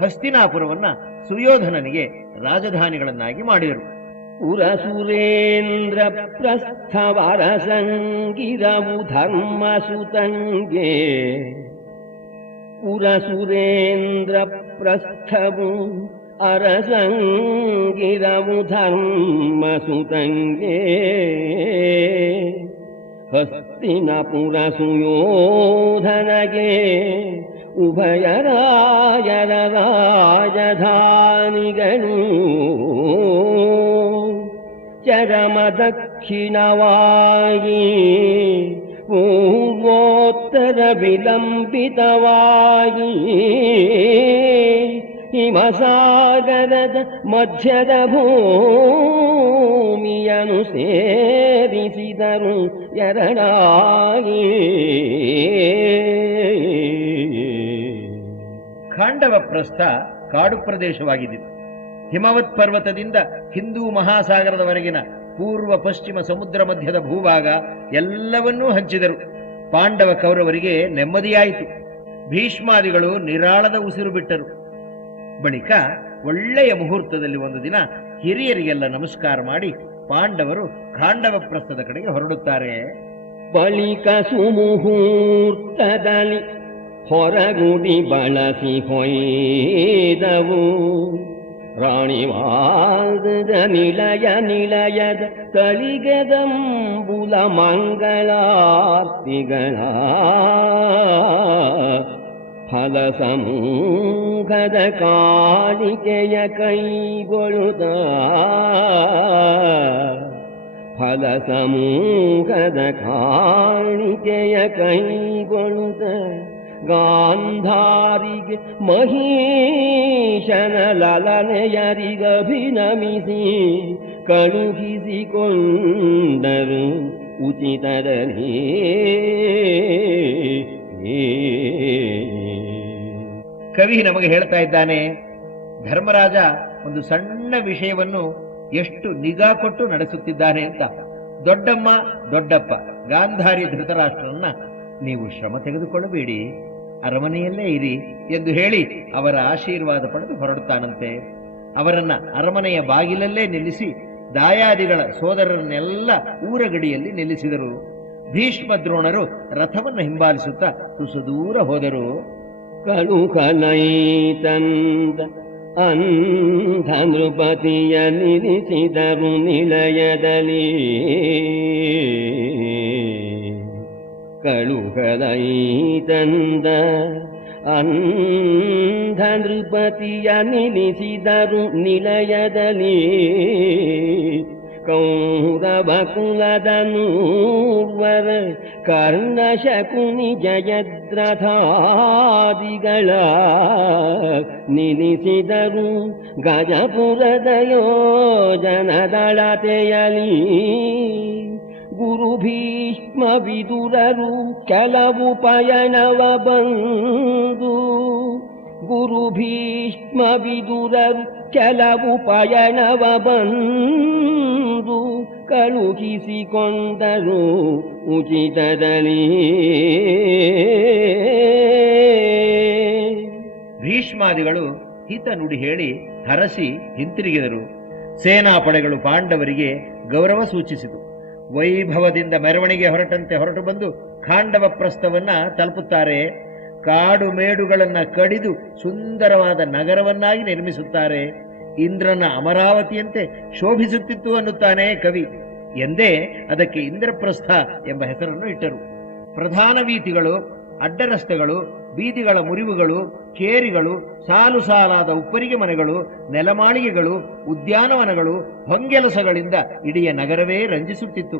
ಹಸ್ತಿನಾಪುರವನ್ನ ಸುಯೋಧನನಿಗೆ ರಾಜಧಾನಿಗಳನ್ನಾಗಿ ಮಾಡಿದರು. ಪುರಸುರೇಂದ್ರ ಪ್ರಸ್ಥವರಸಂಗಿರವು ಧರ್ಮಸುತಂಗೆ, ಪುರಸುರೇಂದ್ರ ಪ್ರಸ್ಥವು ಅರಸಂಗಿರವು ಧರ್ಮಸುತಂಗೆ, ಹಸ್ತಿನಪುರ ಸುಯೋಧನಗೆ ಉಭಯ ರಾಜರ ರಾಜಧಾನಿಗಳು. ಚರಮ ದಕ್ಷಿಣವಾಗಿ ಪೂರ್ವೋತ್ತರ ವಿಲಂಬಿತವಾಗಿ ಹಿಮಸಾಗರದ ಮಧ್ಯದ ಭೂಮಿಯನ್ನು ಸೇರಿಸಿದರು 2. ಖಾಂಡವ ಪ್ರಸ್ಥ ಕಾಡು ಪ್ರದೇಶವಾಗಿದ್ದಿತು. ಹಿಮವತ್ ಪರ್ವತದಿಂದ ಹಿಂದೂ ಮಹಾಸಾಗರದವರೆಗಿನ ಪೂರ್ವ ಪಶ್ಚಿಮ ಸಮುದ್ರ ಮಧ್ಯದ ಭೂಭಾಗ ಎಲ್ಲವನ್ನೂ ಹಂಚಿದರು. ಪಾಂಡವ ಕೌರವರಿಗೆ ನೆಮ್ಮದಿಯಾಯಿತು. ಭೀಷ್ಮಾದಿಗಳು ನಿರಾಳದ ಉಸಿರು ಬಿಟ್ಟರು. ಬಳಿಕ ಒಳ್ಳೆಯ ಮುಹೂರ್ತದಲ್ಲಿ ಒಂದು ದಿನ ಹಿರಿಯರಿಗೆಲ್ಲ ನಮಸ್ಕಾರ ಮಾಡಿ ಪಾಂಡವರು ಖಾಂಡವ ಪ್ರಸ್ಥದ ಕಡೆಗೆ ಹೊರಡುತ್ತಾರೆ. ಬಳಿಕ ಸುಮುಹೂರ್ತದಲ್ಲಿ ಹೊರಗುಡಿ ಬಳಸಿ ಹೊಯ್ದವು, ರಾಣಿವಾದ ನಿಲಯದ ತಳಿಗೆದಂಬುಲ ಮಂಗಳಾರ್ತಿಗಳ ಫಲ ಸಮೂಹದ ಕಾಣಿಕೆಯ ಕೈಗೊಳ್ಳುತ್ತ, ಫಲ ಸಮೂಹದ ಕಾಣಿಕೆಯ ಕೈಗೊಳ್ಳುತ್ತ ಗಾಂಧಾರಿಗೆ ಮಹೀಶನ ಲಲನೆಯರಿಗಭಿನಮಿಸಿ ಕಳುಹಿಸಿಕೊಂಡರು ಉಚಿತದಲ್ಲಿ. ಕವಿ ನಮಗೆ ಹೇಳ್ತಾ ಇದ್ದಾನೆ, ಧರ್ಮರಾಜ ಒಂದು ಸಣ್ಣ ವಿಷಯವನ್ನು ಎಷ್ಟು ನಿಗಾ ಕೊಟ್ಟು ನಡೆಸುತ್ತಿದ್ದಾನೆ ಅಂತ. ದೊಡ್ಡಮ್ಮ ದೊಡ್ಡಪ್ಪ ಗಾಂಧಾರಿ ಧೃತರಾಷ್ಟ್ರರನ್ನ ನೀವು ಶ್ರಮ ತೆಗೆದುಕೊಳ್ಳಬೇಡಿ, ಅರಮನೆಯಲ್ಲೇ ಇರಿ ಎಂದು ಹೇಳಿ ಅವರ ಆಶೀರ್ವಾದ ಪಡೆದು ಹೊರಡುತ್ತಾನಂತೆ. ಅವರನ್ನ ಅರಮನೆಯ ಬಾಗಿಲಲ್ಲೇ ನಿಲ್ಲಿಸಿ ದಾಯಾದಿಗಳ ಸೋದರರನ್ನೆಲ್ಲ ಊರಗಡಿಯಲ್ಲಿ ನಿಲ್ಲಿಸಿದರು. ಭೀಷ್ಮ ದ್ರೋಣರು ರಥವನ್ನು ಹಿಂಬಾಲಿಸುತ್ತಾ ತುಸು ದೂರ ಹೋದರು. ಕಳುಕಲೈತಂದ ಅಂಧ ನೃಪತಿಯ ನಿಲ್ಲಿಸಿದರು ನಿಲಯದಲ್ಲಿ ಕಳುಗಲೈ ತಂದ ಅಂಧ ನೃಪತಿಯ ನಿಲ್ಲಿಸಿದರು ನಿಲಯದಲ್ಲಿ ಕೌರವ ಕುಲದ ನೂರ್ವರ ಕರ್ಣ ಶಕುನಿ ಜಯದ್ರಥಾದಿಗಳ ನಿಲ್ಲಿಸಿದರು ಗಜಪುರದ ಯೋಜನದಳತೆಯಲಿ ಗುರು ಭೀಷ್ಮ ವಿದುರರು ಕೆಲವು ಪಯಣವ ಬಂದು ಗುರು ಭೀಷ್ಮ ವಿದುರರು ಕೆಲವು ಪಯಣವ ಬಂದು ಕಳುಹಿಸಿಕೊಂಡರು ಉಚಿತದಲ್ಲಿ. ಭೀಷ್ಮಾದಿಗಳು ಹಿತ ನುಡಿ ಹೇಳಿ ಹರಸಿ ಹಿಂತಿರುಗಿದರು. ಸೇನಾಪಡೆಗಳು ಪಾಂಡವರಿಗೆ ಗೌರವ ಸೂಚಿಸಿತು. ವೈಭವದಿಂದ ಮೆರವಣಿಗೆ ಹೊರಟಂತೆ ಹೊರಟು ಬಂದು ಖಾಂಡವ ಪ್ರಸ್ಥವನ್ನ ತಲುಪುತ್ತಾರೆ. ಕಾಡು ಮೇಡುಗಳನ್ನ ಕಡಿದು ಸುಂದರವಾದ ನಗರವನ್ನಾಗಿ ನಿರ್ಮಿಸುತ್ತಾರೆ. ಇಂದ್ರನ ಅಮರಾವತಿಯಂತೆ ಶೋಭಿಸುತ್ತಿತ್ತು ಅನ್ನುತ್ತಾನೆ ಕವಿ. ಎಂದೇ ಅದಕ್ಕೆ ಇಂದ್ರಪ್ರಸ್ಥ ಎಂಬ ಹೆಸರನ್ನು ಇಟ್ಟರು. ಪ್ರಧಾನ ವೀಥಿಗಳು, ಅಡ್ಡರಸ್ತೆಗಳು, ಬೀದಿಗಳ ಮುರಿವುಗಳು, ಕೇರಿಗಳು, ಸಾಲು ಸಾಲಾದ ಉಪ್ಪರಿಗೆ ಮನೆಗಳು, ನೆಲಮಾಳಿಗೆಗಳು, ಉದ್ಯಾನವನಗಳು, ಹೊಂಗೆಲಸಗಳಿಂದ ಇಡೀ ನಗರವೇ ರಂಜಿಸುತ್ತಿತ್ತು.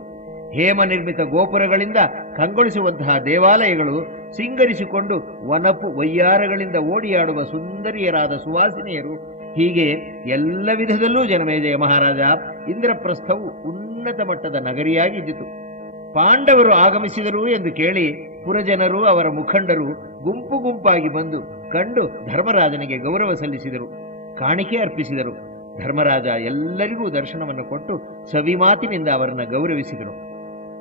ಹೇಮ ನಿರ್ಮಿತ ಗೋಪುರಗಳಿಂದ ಕಂಗೊಳಿಸುವಂತಹ ದೇವಾಲಯಗಳು, ಸಿಂಗರಿಸಿಕೊಂಡು ವನಪು ವಯ್ಯಾರಗಳಿಂದ ಓಡಿಯಾಡುವ ಸುಂದರಿಯರಾದ ಸುವಾಸಿನಿಯರು, ಹೀಗೆ ಎಲ್ಲ ವಿಧದಲ್ಲೂ ಜನಮೇಜಯ ಮಹಾರಾಜ ಇಂದ್ರಪ್ರಸ್ಥವು ಉನ್ನತ ಮಟ್ಟದ ನಗರಿಯಾಗಿದ್ದಿತು. ಪಾಂಡವರು ಆಗಮಿಸಿದರು ಎಂದು ಕೇಳಿ ಪುರಜನರು ಅವರ ಮುಖಂಡರು ಗುಂಪು ಗುಂಪಾಗಿ ಬಂದು ಕಂಡು ಧರ್ಮರಾಜನಿಗೆ ಗೌರವ ಸಲ್ಲಿಸಿದರು, ಕಾಣಿಕೆ ಅರ್ಪಿಸಿದರು. ಧರ್ಮರಾಜ ಎಲ್ಲರಿಗೂ ದರ್ಶನವನ್ನು ಕೊಟ್ಟು ಸವಿಮಾತಿನಿಂದ ಅವರನ್ನು ಗೌರವಿಸಿದರು.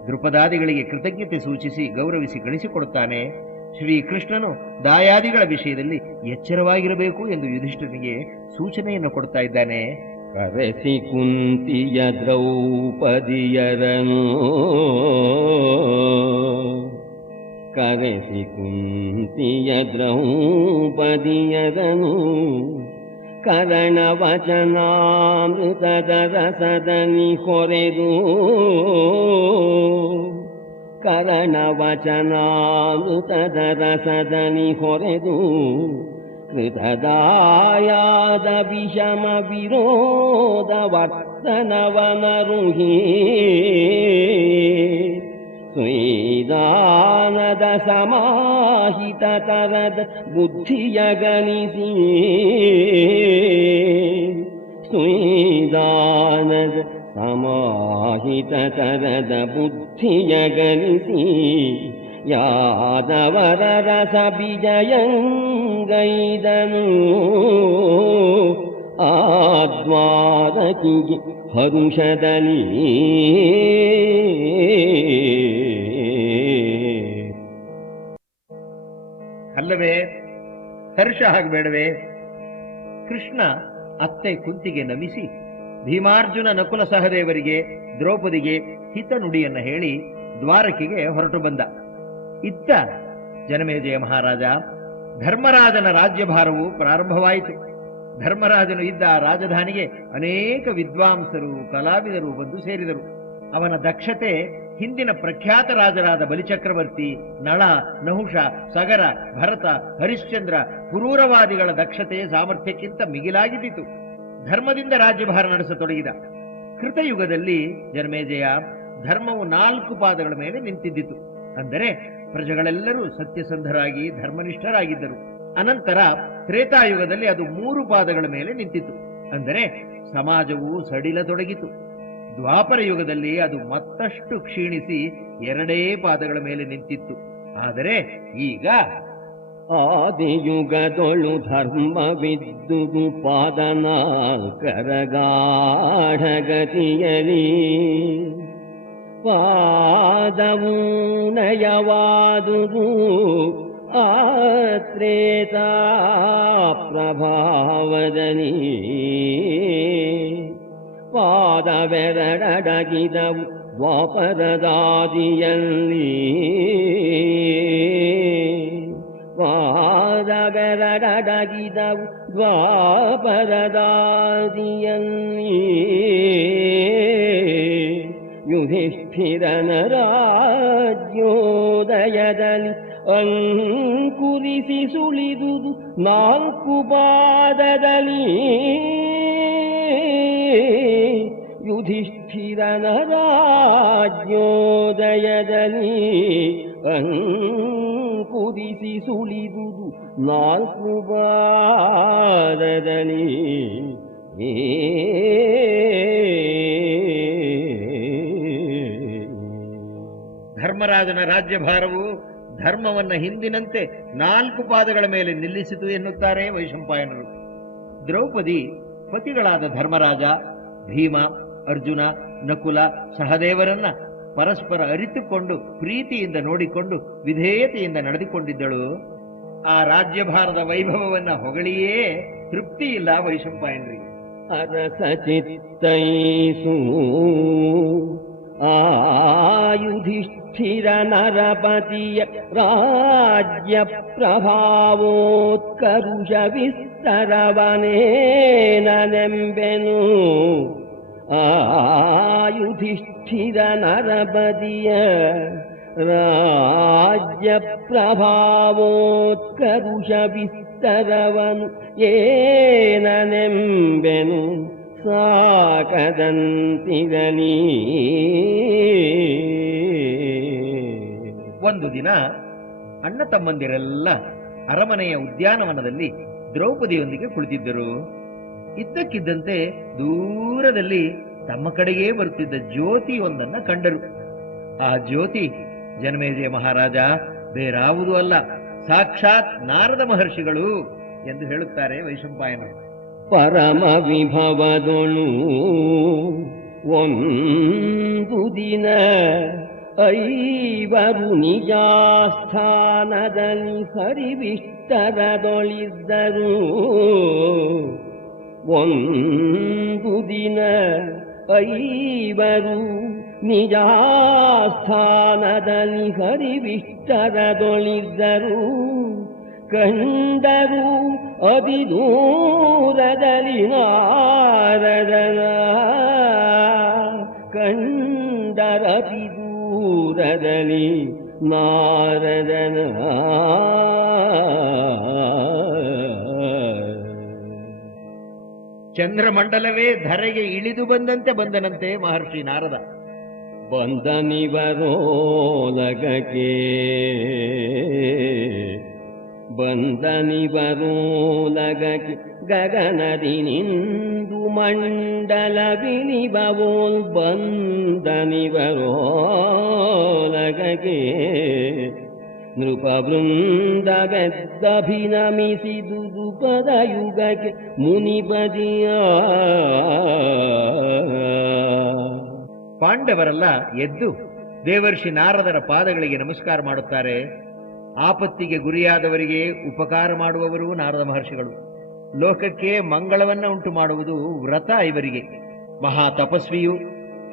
ದೃಪದಾದಿಗಳಿಗೆ ಕೃತಜ್ಞತೆ ಸೂಚಿಸಿ ಗೌರವಿಸಿ ಕಳಿಸಿಕೊಡುತ್ತಾನೆ. ಶ್ರೀಕೃಷ್ಣನು ದಾಯಾದಿಗಳ ವಿಷಯದಲ್ಲಿ ಎಚ್ಚರವಾಗಿರಬೇಕು ಎಂದು ಯುಧಿಷ್ಠನಿಗೆ ಸೂಚನೆಯನ್ನು ಕೊಡ್ತಾ ಇದ್ದಾನೆ. ಕರೆಸಿ ಕುಂತಿಯ ದ್ರೌಪದಿಯರನು ಕರೆಸಿ ಕುಂತಿಯ ದ್ರೌಪದಿಯರನು ಕರಣ ವಚನಾಮೃತದ ರಸದನಿ ಹೊರೆದು ಕರಣ ವಚನಾಮೃತದ ರಸದನಿ ಹೊರೆದು ಕೃತದಾಯಾದ ವಿಷಮ ವಿರೋಧ ವರ್ತನವನರುಹಿ ಸ್ವೇದಾನದ ಸಮಾಹಿತ ತರದ ಬುದ್ಧಿಯ ಗಣಿಸಿ ಸ್ವೇದಾನದ ಸಮಾಹಿತ ತರದ ಬುದ್ಧಿಯ ಗಣಿಸಿ ಯಾದವರ ರಸ ವಿಜಯಂಗೈದನು ಆದ್ವಾರಕಿಗೆ ಹರುಷದಲ್ಲಿ. ಅಲ್ಲವೇ ಹರ್ಷ ಆಗಬೇಡವೇ? ಕೃಷ್ಣ ಅತ್ತೆ ಕುಂತಿಗೆ ನಮಿಸಿ ಭೀಮಾರ್ಜುನ ನಕುಲ ಸಹದೇವರಿಗೆ ದ್ರೌಪದಿಗೆ ಹಿತ ನುಡಿಯನ್ನ ಹೇಳಿ ದ್ವಾರಕೆಗೆ ಹೊರಟು ಬಂದ. ಇತ್ತ ಜನಮೇಜಯ ಮಹಾರಾಜ ಧರ್ಮರಾಜನ ರಾಜ್ಯಭಾರವು ಪ್ರಾರಂಭವಾಯಿತು. ಧರ್ಮರಾಜನು ಇದ್ದ ರಾಜಧಾನಿಗೆ ಅನೇಕ ವಿದ್ವಾಂಸರು ಕಲಾವಿದರು ಬಂದು ಸೇರಿದರು. ಅವನ ದಕ್ಷತೆ ಹಿಂದಿನ ಪ್ರಖ್ಯಾತ ರಾಜರಾದ ಬಲಿಚಕ್ರವರ್ತಿ, ನಳ, ನಹುಷ, ಸಗರ, ಭರತ, ಹರಿಶ್ಚಂದ್ರ, ಪುರೂರವಾದಿಗಳ ದಕ್ಷತೆ ಸಾಮರ್ಥ್ಯಕ್ಕಿಂತ ಮಿಗಿಲಾಗಿದ್ದಿತು. ಧರ್ಮದಿಂದ ರಾಜ್ಯಭಾರ ನಡೆಸತೊಡಗಿದ. ಕೃತಯುಗದಲ್ಲಿ ಜನಮೇಜಯ ಧರ್ಮವು 4 ಪಾದಗಳ ಮೇಲೆ ನಿಂತಿದ್ದಿತು. ಅಂದರೆ ಪ್ರಜೆಗಳೆಲ್ಲರೂ ಸತ್ಯಸಂಧರಾಗಿ ಧರ್ಮನಿಷ್ಠರಾಗಿದ್ದರು. ಅನಂತರ ತ್ರೇತಾಯುಗದಲ್ಲಿ ಅದು 3 ಪಾದಗಳ ಮೇಲೆ ನಿಂತಿತು. ಅಂದರೆ ಸಮಾಜವು ಸಡಿಲತೊಡಗಿತು. ದ್ವಾಪರ ಯುಗದಲ್ಲಿ ಅದು ಮತ್ತಷ್ಟು ಕ್ಷೀಣಿಸಿ 2 ಪಾದಗಳ ಮೇಲೆ ನಿಂತಿತ್ತು. ಆದರೆ ಈಗ ಆದಿಯುಗದೊಳು ಧರ್ಮವಿದ್ದುದು ಪಾದನಾಲ್ಕರಗಾಢಗತಿಯಲಿ ಪಾದವು ನಯವಾದುದು ಆತ್ರೇತಾ ಪ್ರಭಾವದನಿ ಪಾದವೆರಡಗಿದವು ದ್ವಾಪರದಾದಿಯಲ್ಲಿ ಪಾದವೆರಡಗಿದವು ದ್ವಾಪರದಾದಿಯಲ್ಲಿ ಯುಧಿಷ್ಠಿರನ ರಾಜ್ಯೋದಯದಲ್ಲಿ ಅಂಕುರಿಸಿ ಸುಳಿದುದು 4 ಪಾದದಲ್ಲಿ ಯುಧಿಷ್ಠಿರನ ರಾಜ್ಯೋದಯದಲ್ಲಿ ಅಂಕುರಿಸಿ ಸುಳಿದುದು 4 ಪಾದದಲ್ಲಿ ಧರ್ಮರಾಜನ ರಾಜ್ಯಭಾರವು ಧರ್ಮವನ್ನ ಹಿಂದಿನಂತೆ 4 ಪಾದಗಳ ಮೇಲೆ ನಿಲ್ಲಿಸಿತು ಎನ್ನುತ್ತಾರೆ ವೈಶಂಪಾಯನರು. ದ್ರೌಪದಿ ಪತಿಗಳಾದ ಧರ್ಮರಾಜ, ಭೀಮ, ಅರ್ಜುನ, ನಕುಲ, ಸಹದೇವರನ್ನ ಪರಸ್ಪರ ಅರಿತುಕೊಂಡು ಪ್ರೀತಿಯಿಂದ ನೋಡಿಕೊಂಡು ವಿಧೇಯತೆಯಿಂದ ನಡೆದುಕೊಂಡಿದ್ದಳು. ಆ ರಾಜ್ಯಭಾರದ ವೈಭವವನ್ನ ಹೊಗಳಿಯೇ ತೃಪ್ತಿ ಇಲ್ಲ ವೈಶಂಪಾಯನರಿಗೆ. ಅರಸ ಚಿತ್ತೈಸು ಆಯುಧಿಷ್ಠಿರ ನರಪತಿಯ ರಾಜ್ಯ ಪ್ರಭಾವೋತ್ಕರುಷ ವಿಸ್ತರವನೇನೆಂಬೆನು. ಆಯುಧಿಷ್ಠಿರ ನರಪತಿಯ ರಾಜ್ಯ ಪ್ರಭಾವೋತ್ಕರುಷ ವಿಸ್ತರವನು ಏನನೆಂಬೆನು ಸಾಕದಂತಿರಲಿ. ಒಂದು ದಿನ ಅಣ್ಣ ತಮ್ಮಂದಿರೆಲ್ಲ ಅರಮನೆಯ ಉದ್ಯಾನವನದಲ್ಲಿ ದ್ರೌಪದಿಯೊಂದಿಗೆ ಕುಳಿತಿದ್ದರು. ಇದ್ದಕ್ಕಿದ್ದಂತೆ ದೂರದಲ್ಲಿ ತಮ್ಮ ಕಡೆಗೇ ಬರುತ್ತಿದ್ದ ಜ್ಯೋತಿಯೊಂದನ್ನ ಕಂಡರು. ಆ ಜ್ಯೋತಿ ಜನಮೇಜಯ ಮಹಾರಾಜ ಬೇರಾವುದೂ ಅಲ್ಲ, ಸಾಕ್ಷಾತ್ ನಾರದ ಮಹರ್ಷಿಗಳು ಎಂದು ಹೇಳುತ್ತಾರೆ ವೈಶಂಪಾಯನರು. ಪರಮ ವಿಭವದೊಳು ಒಂದು ದಿನ 5 ನಿಜಾಸ್ಥಾನದಲ್ಲಿ ಹರಿವಿಷ್ಟರದೊಳಿದ್ದರು. ಒಂದು ದಿನ 5 ನಿಜಾಸ್ಥಾನದಲ್ಲಿ ಹರಿವಿಷ್ಟರದೊಳಿದ್ದರು. ಕಂಡರು ಅತಿ ದೂರದಲ್ಲಿ ನಾರದನ, ಕಂಡರತಿ ದೂರದಲ್ಲಿ ನಾರದನ. ಚಂದ್ರಮಂಡಲವೇ ಧರೆಗೆ ಇಳಿದು ಬಂದಂತೆ ಮಹರ್ಷಿ ನಾರದ. ಬಂದನಿವರೋಲಗಕ್ಕೆ ಬಂದನಿವರೋಲಗಕ್ಕೆ ಗಗನದಿ ನಿಂದು ಮಂಡಲವಿನಿಬವೋಲ್ ಬಂದನಿವರೋಲಗಕ್ಕೆ ನೃಪವೃಂದವೆದ್ದಭಿನಮಿಸಿದುದು ಪದಯುಗಕ್ಕೆ ಮುನಿಪದಿಯ. ಪಾಂಡವರೆಲ್ಲ ಎದ್ದು ದೇವರ್ಷಿ ನಾರದರ ಪಾದಗಳಿಗೆ ನಮಸ್ಕಾರ ಮಾಡುತ್ತಾರೆ. ಆಪತ್ತಿಗೆ ಗುರಿಯಾದವರಿಗೆ ಉಪಕಾರ ಮಾಡುವವರು ನಾರದ ಮಹರ್ಷಿಗಳು. ಲೋಕಕ್ಕೆ ಮಂಗಳವನ್ನ ಉಂಟು ಮಾಡುವುದು ವ್ರತ ಇವರಿಗೆ. ಮಹಾ ತಪಸ್ವಿಯೂ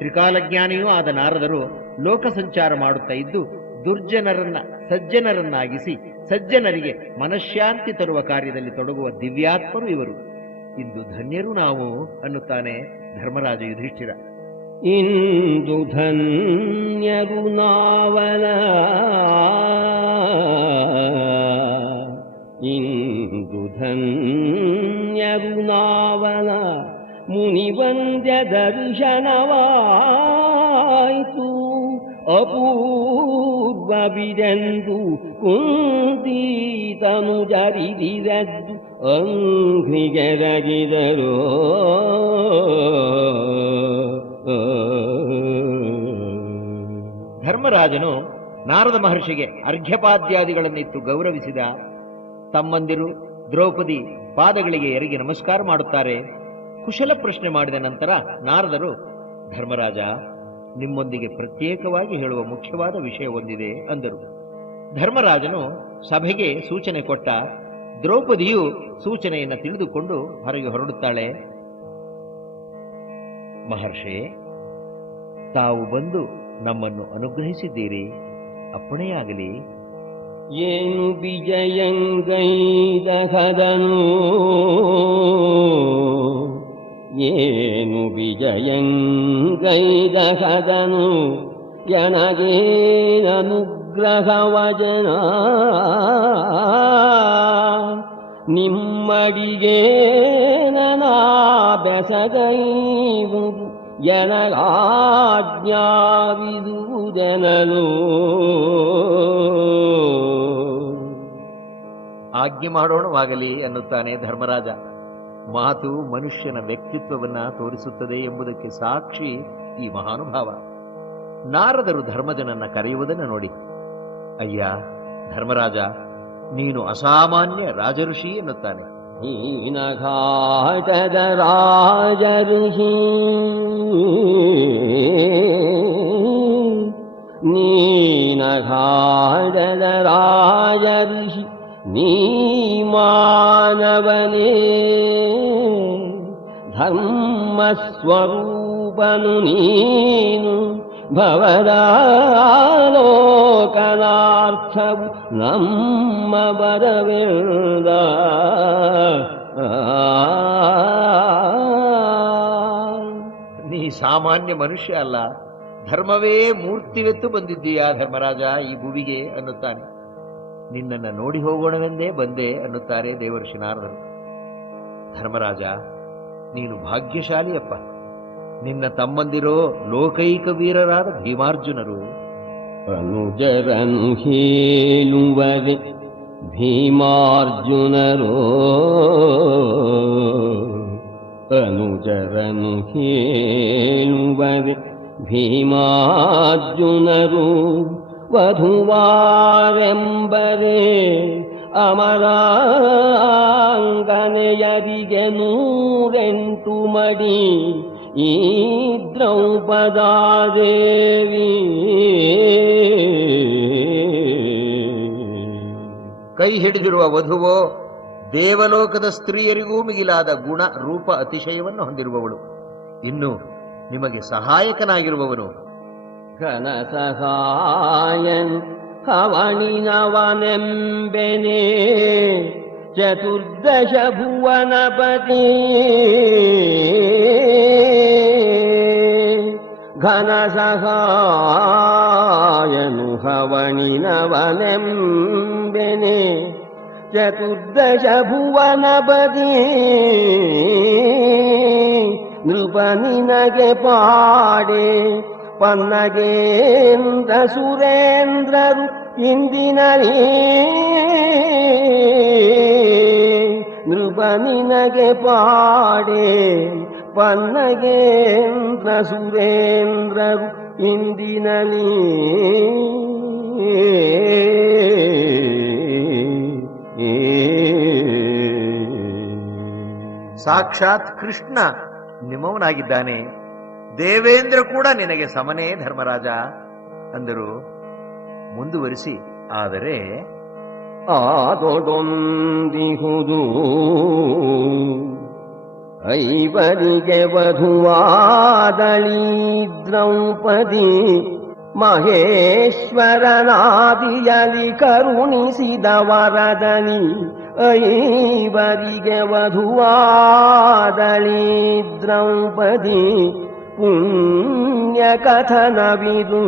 ತ್ರಿಕಾಲಜ್ಞಾನಿಯೂ ಆದ ನಾರದರು ಲೋಕ ಸಂಚಾರ ಮಾಡುತ್ತಾ ಇದ್ದು ದುರ್ಜನರನ್ನ ಸಜ್ಜನರನ್ನಾಗಿಸಿ ಸಜ್ಜನರಿಗೆ ಮನಃಶಾಂತಿ ತರುವ ಕಾರ್ಯದಲ್ಲಿ ತೊಡಗುವ ದಿವ್ಯಾತ್ಮರು ಇವರು. ಇಂದು ಧನ್ಯರು ನಾವು ಅನ್ನುತ್ತಾನೆ ಧರ್ಮರಾಜ ಯುಧಿಷ್ಠಿರ. ಇಂದು ಧನ್ಯರು ನಾವಲ, ಇಂದು ಧನ್ಯರು ನಾವಲ, ಮುನಿವಂದ್ಯ ದರ್ಶನವಾಯಿತು ಅಪೂರ್ವವಿದೆಂದು ಕುಂತೀತನು ಜರಿದಿರದ್ದು ಅಂಗ್ರಿಗೆರಗಿದರು. ಧರ್ಮರಾಜನು ನಾರದ ಮಹರ್ಷಿಗೆ ಅರ್ಘ್ಯಪಾದ್ಯಾದಿಗಳನ್ನಿತ್ತು ಗೌರವಿಸಿದ. ತಮ್ಮಂದಿರು ದ್ರೌಪದಿ ಪಾದಗಳಿಗೆ ಎರಗಿ ನಮಸ್ಕಾರ ಮಾಡುತ್ತಾರೆ. ಕುಶಲ ಪ್ರಶ್ನೆ ಮಾಡಿದ ನಂತರ ನಾರದರು, ಧರ್ಮರಾಜ, ನಿಮ್ಮೊಂದಿಗೆ ಪ್ರತ್ಯೇಕವಾಗಿ ಹೇಳುವ ಮುಖ್ಯವಾದ ವಿಷಯ ಒಂದಿದೆ ಅಂದರು. ಧರ್ಮರಾಜನು ಸಭೆಗೆ ಸೂಚನೆ ಕೊಟ್ಟ. ದ್ರೌಪದಿಯು ಸೂಚನೆಯನ್ನು ತಿಳಿದುಕೊಂಡು ಹೊರಗೆ ಹೊರಡುತ್ತಾಳೆ. ಮಹರ್ಷಿ, ತಾವು ಬಂದು ನಮ್ಮನ್ನು ಅನುಗ್ರಹಿಸಿದ್ದೀರಿ, ಅಪ್ಪಣೆಯಾಗಲಿ. ಏನು ವಿಜಯಂಗೈದಹದನು ಏನು ವಿಜಯಂಗೈದಹದನು ಎನಗೇನನುಗ್ರಹವಜನ ನಿಮ್ಮಡಿಗೆ ನನ ಬೆಸಗೈವುದು ಎನಗಾಜ್ಞಾವಿದುವುದೆನಲು. ಆಜ್ಞೆ ಮಾಡೋಣವಾಗಲಿ ಅನ್ನುತ್ತಾನೆ ಧರ್ಮರಾಜ. ಮಾತು ಮನುಷ್ಯನ ವ್ಯಕ್ತಿತ್ವವನ್ನ ತೋರಿಸುತ್ತದೆ ಎಂಬುದಕ್ಕೆ ಸಾಕ್ಷಿ ಈ ಮಹಾನುಭಾವ. ನಾರದರು ಧರ್ಮಜನನ್ನ ಕರೆಯುವುದನ್ನು ನೋಡಿ, ಅಯ್ಯ ಧರ್ಮರಾಜ, ನೀನು ಅಸಾಮಾನ್ಯ ರಾಜಋಷಿ ಎನ್ನುತ್ತಾನೆ. ನೀನಘಾಟದ ರಾಜಋಷಿ, ನೀನಘಾಟದ ರಾಜಋಷಿ, ನೀ ಮಾನವನೇ ಧರ್ಮಸ್ವರೂಪನು ನೀನು. ಭವದಾಲೋಕನಾರ್ಥವು ನಮ್ಮ ಬರವೆಂದ. ನೀ ಸಾಮಾನ್ಯ ಮನುಷ್ಯ ಅಲ್ಲ, ಧರ್ಮವೇ ಮೂರ್ತಿವೆತ್ತು ಬಂದಿದ್ದೀಯಾ ಧರ್ಮರಾಜ ಈ ಭುವಿಗೆ ಅನ್ನುತ್ತಾನೆ. ನಿನ್ನನ್ನು ನೋಡಿ ಹೋಗೋಣವೆಂದೇ ಬಂದೆ ಅನ್ನುತ್ತಾರೆ ದೇವರ್ಷಿ ನಾರದರು. ಧರ್ಮರಾಜ, ನೀನು ಭಾಗ್ಯಶಾಲಿಯಪ್ಪ. ನಿನ್ನ ತಮ್ಮಂದಿರೋ ಲೋಕೈಕ ವೀರರಾದ ಭೀಮಾರ್ಜುನರು. ಅನುಜರನು ಹೇಳುವರೆ ಭೀಮಾರ್ಜುನರೋ, ಅನುಜರನು ಹೇಳುವರೆ ಭೀಮಾರ್ಜುನರು. ವಧುವಾರೆಂಬರೆ ಅಮರಾಂಗನೆಯರಿಗೆ 108 ಮಡಿ. ಈ ದ್ರೌಪದಾದೇವಿ ಕೈ ಹಿಡಿದಿರುವ ವಧುವೋ ದೇವಲೋಕದ ಸ್ತ್ರೀಯರಿಗೂ ಮಿಗಿಲಾದ ಗುಣ ರೂಪ ಅತಿಶಯವನ್ನು ಹೊಂದಿರುವವಳು. ಇನ್ನು ನಿಮಗೆ ಸಹಾಯಕನಾಗಿರುವವನು ಘನ ಸಹಾಯನ್ ಹವಣಿನವನೆಂಬೆನೆ. ಚತುರ್ದಶ ಭುವನಪತಿ ಘನ ಸಹಾಯನು ಹವಣಿನವನೆಂಬೆನೆ. ಚತುರ್ದಶ ಭುವನಪತಿ ನೃಪ ನಿನಗೆ ಪಾಡೆ. ಪನ್ನಗೇಂದ್ರ ಸುರೇಂದ್ರರು ಇಂದಿನಲ್ಲಿ ನೃಪ ನಿನಗೆ ಪಾಡೆ. ಪನ್ನಗೇಂದ್ರ ಸುರೇಂದ್ರರು ಇಂದಿನಲ್ಲಿ ಸಾಕ್ಷಾತ್ ಕೃಷ್ಣ ನಿಮ್ಮವನಾಗಿದ್ದಾನೆ. ದೇವೇಂದ್ರ ಕೂಡ ನಿನಗೆ ಸಮನೇ ಧರ್ಮರಾಜ ಅಂದರು. ಮುಂದುವರಿಸಿ, ಆದರೆ ಆದೊಡೊಂದಿಹುದು ಐವರಿಗೆ ವಧುವಾದಳಿ ದ್ರೌಪದಿ. ಮಹೇಶ್ವರನಾದಿಯಲಿ ಕರುಣಿಸಿದ ವರದನಿ. ಐವರಿಗೆ ವಧುವಾದಳಿ ದ್ರೌಪದಿ. ಪುಣ್ಯ ಕಥನವಿದು.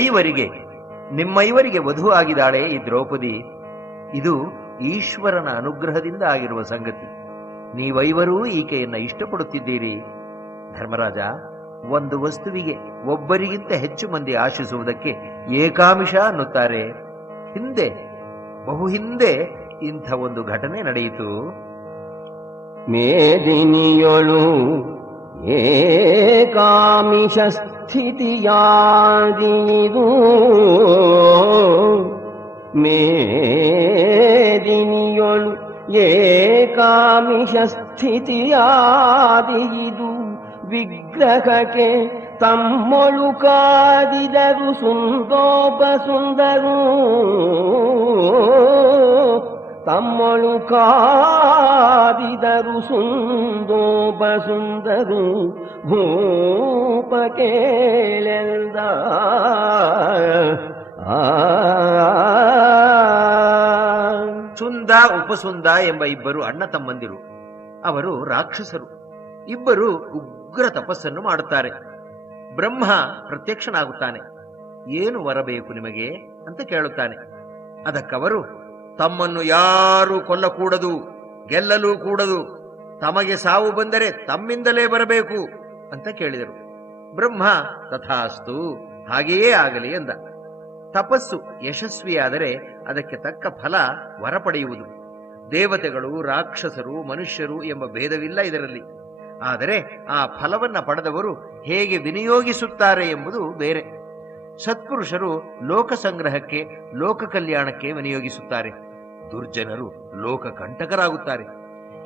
ಐವರಿಗೆ, ನಿಮ್ಮೈವರಿಗೆ ವಧು ಆಗಿದ್ದಾಳೆ ಈ ದ್ರೌಪದಿ. ಇದು ಈಶ್ವರನ ಅನುಗ್ರಹದಿಂದ ಆಗಿರುವ ಸಂಗತಿ. ನೀವೈವರೂ ಈಕೆಯನ್ನ ಇಷ್ಟಪಡುತ್ತಿದ್ದೀರಿ. ಧರ್ಮರಾಜ, ಒಂದು ವಸ್ತುವಿಗೆ ಒಬ್ಬರಿಗಿಂತ ಹೆಚ್ಚು ಮಂದಿ ಆಶಿಸುವುದಕ್ಕೆ ಏಕಾಮಿಷ ಅನ್ನುತ್ತಾರೆ. ಹಿಂದೆ, ಬಹು ಹಿಂದೆ ಇಂಥ ಒಂದು ಘಟನೆ ನಡೆಯಿತು. ಮೇದಿನಿಯೊಳು ಏಕಾಮಿಷ ಸ್ಥಿತಿಯಾದಿದು. ಮೇದಿನಿಯೊಳು ಏಕಾಮಿಷ ಸ್ಥಿತಿಯಾದಿದು. ವಿಗ್ರಹಕ್ಕೆ ತಮ್ಮೊಳು ಕಾದಿದರು ಸುಂದೋಪ ಸುಂದರು. ತಮ್ಮಳು ಕಾದಿದರು ಸುಂದೋಪ ಸುಂದರು ಭೂಪ ಕೇಳೆಲ್ದ ಸುಂದ ಉಪಸುಂದ ಎಂಬ ಇಬ್ಬರು ಅಣ್ಣ ತಮ್ಮಂದಿರು. ಅವರು ರಾಕ್ಷಸರು. ಇಬ್ಬರು ಉಗ್ರ ತಪಸ್ಸನ್ನು ಮಾಡುತ್ತಾರೆ. ಬ್ರಹ್ಮ ಪ್ರತ್ಯಕ್ಷನಾಗುತ್ತಾನೆ. ಏನು ವರಬೇಕು ನಿಮಗೆ ಅಂತ ಕೇಳುತ್ತಾನೆ. ಅದಕ್ಕವರು, ತಮ್ಮನ್ನು ಯಾರು ಕೊಲ್ಲಕೂಡದು, ಗೆಲ್ಲಲೂ ಕೂಡದು, ತಮಗೆ ಸಾವು ಬಂದರೆ ತಮ್ಮಿಂದಲೇ ಬರಬೇಕು ಅಂತ ಕೇಳಿದರು. ಬ್ರಹ್ಮ ತಥಾಸ್ತು, ಹಾಗೆಯೇ ಆಗಲಿ ಎಂದ. ತಪಸ್ಸು ಯಶಸ್ವಿಯಾದರೆ ಅದಕ್ಕೆ ತಕ್ಕ ಫಲ ವರ ಪಡೆಯುವುದು. ದೇವತೆಗಳು, ರಾಕ್ಷಸರು, ಮನುಷ್ಯರು ಎಂಬ ಭೇದವಿಲ್ಲ ಇದರಲ್ಲಿ. ಆದರೆ ಆ ಫಲವನ್ನ ಪಡೆದವರು ಹೇಗೆ ವಿನಿಯೋಗಿಸುತ್ತಾರೆ ಎಂಬುದು ಬೇರೆ. ಸತ್ಪುರುಷರು ಲೋಕ ಸಂಗ್ರಹಕ್ಕೆ, ಲೋಕ ಕಲ್ಯಾಣಕ್ಕೆ ವಿನಿಯೋಗಿಸುತ್ತಾರೆ. ದುರ್ಜನರು ಲೋಕ ಕಂಟಕರಾಗುತ್ತಾರೆ.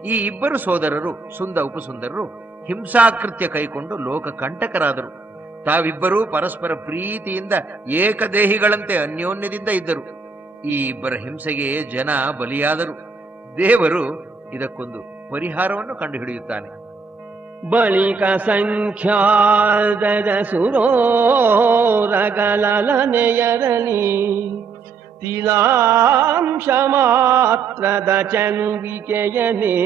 ಈ ಇಬ್ಬರು ಸೋದರರು ಸುಂದ ಉಪಸುಂದರರು ಹಿಂಸಾಕೃತ್ಯ ಕೈಕೊಂಡು ಲೋಕ ಕಂಟಕರಾದರು. ತಾವಿಬ್ಬರೂ ಪರಸ್ಪರ ಪ್ರೀತಿಯಿಂದ ಏಕದೇಹಿಗಳಂತೆ ಅನ್ಯೋನ್ಯದಿಂದ ಇದ್ದರು. ಈ ಇಬ್ಬರ ಹಿಂಸೆಗೆ ಜನ ಬಲಿಯಾದರು. ದೇವರು ಇದಕ್ಕೊಂದು ಪರಿಹಾರವನ್ನು ಕಂಡುಹಿಡಿಯುತ್ತಾನೆ. ಬಳಿಕ ಸಂಖ್ಯಾದದ ಸುರೋರಗಲನೆಯರಲಿ ತಿಲಾಂಶ ಮಾತ್ರದ ಚನುವಿಕೆಯನೇ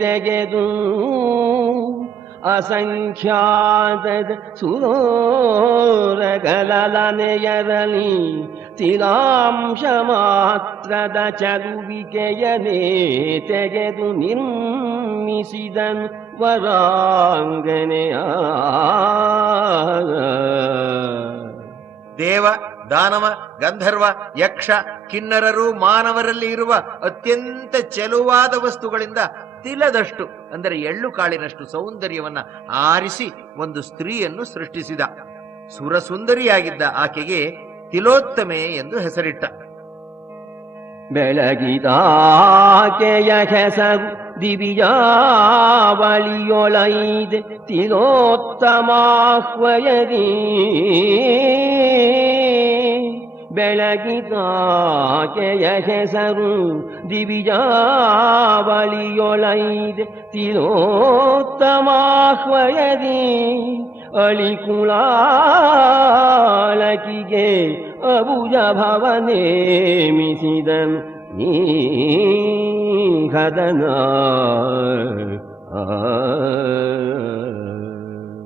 ತೆಗೆದು ಅಸಂಖ್ಯಾತದ ಸುರೋರಗಲನೆಯರಲಿ ತಿಲಾಂಶ ಮಾತ್ರದ ಚಲುವಿಕೆಯನೇ ತೆಗೆದು ನಿರ್ಮಿಸಿದನು ವರಾಂಗನೆಯ. ದೇವ, ದಾನವ, ಗಂಧರ್ವ, ಯಕ್ಷ, ಕಿನ್ನರರು, ಮಾನವರಲ್ಲಿ ಇರುವ ಅತ್ಯಂತ ಚೆಲುವಾದ ವಸ್ತುಗಳಿಂದ ತಿಲದಷ್ಟು ಅಂದರೆ ಎಳ್ಳು ಕಾಳಿನಷ್ಟು ಸೌಂದರ್ಯವನ್ನ ಆರಿಸಿ ಒಂದು ಸ್ತ್ರೀಯನ್ನು ಸೃಷ್ಟಿಸಿದ. ಸುರಸುಂದರಿಯಾಗಿದ್ದ ಆಕೆಗೆ ತಿಲೋತ್ತಮೆ ಎಂದು ಹೆಸರಿಟ್ಟ. ಬೆಳಗಿದಾಕೆಯ ಹೆಸರು ದಿವ್ಯಾವಳಿಯೊಳೈದೆ ತಿಲೋತ್ತಮಾಹ್ವಯದಿ. ಬೆಳಗಿದಾಕೆಯ ಹೆಸರು ದಿವ್ಯಾವಳಿಯೊಳೈದೆ ತಿಲೋತ್ತಮಾಹ್ವಯದಿ. ಅಳಿಕುಳಾಳಕಿಗೆ ಅಬುಜ ಭವನೇಮಿಸಿದನು ಈ ಕದನ.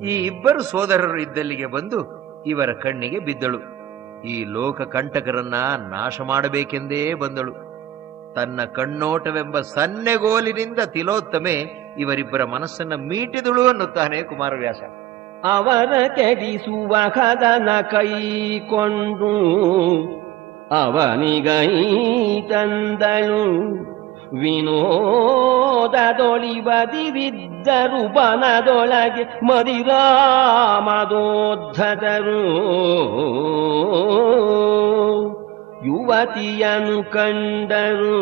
ಈ ಇಬ್ಬರು ಸೋದರರು ಇದ್ದಲ್ಲಿಗೆ ಬಂದು ಇವರ ಕಣ್ಣಿಗೆ ಬಿದ್ದಳು. ಈ ಲೋಕ ಕಂಟಕರನ್ನ ನಾಶ ಮಾಡಬೇಕೆಂದೇ ಬಂದಳು. ತನ್ನ ಕಣ್ಣೋಟವೆಂಬ ಸನ್ನೆಗೋಲಿನಿಂದ ತಿಲೋತ್ತಮೆ ಇವರಿಬ್ಬರ ಮನಸ್ಸನ್ನ ಮೀಟಿದಳು ಅನ್ನುತ್ತಾನೆ ಕುಮಾರವ್ಯಾಸ. ಅವರ ಕೆಡಿಸುವ ಕದನ ಕೈಕೊಂಡು ಅವನಿಗೈ ತಂದಳು. ವಿನೋದದೊಳಿಬದಿರಿದ್ದರು ಬನದೊಳಗೆ ಮದಿರಾಮದೋದ್ಧತರು. ಯುವತಿಯನು ಕಂಡರು,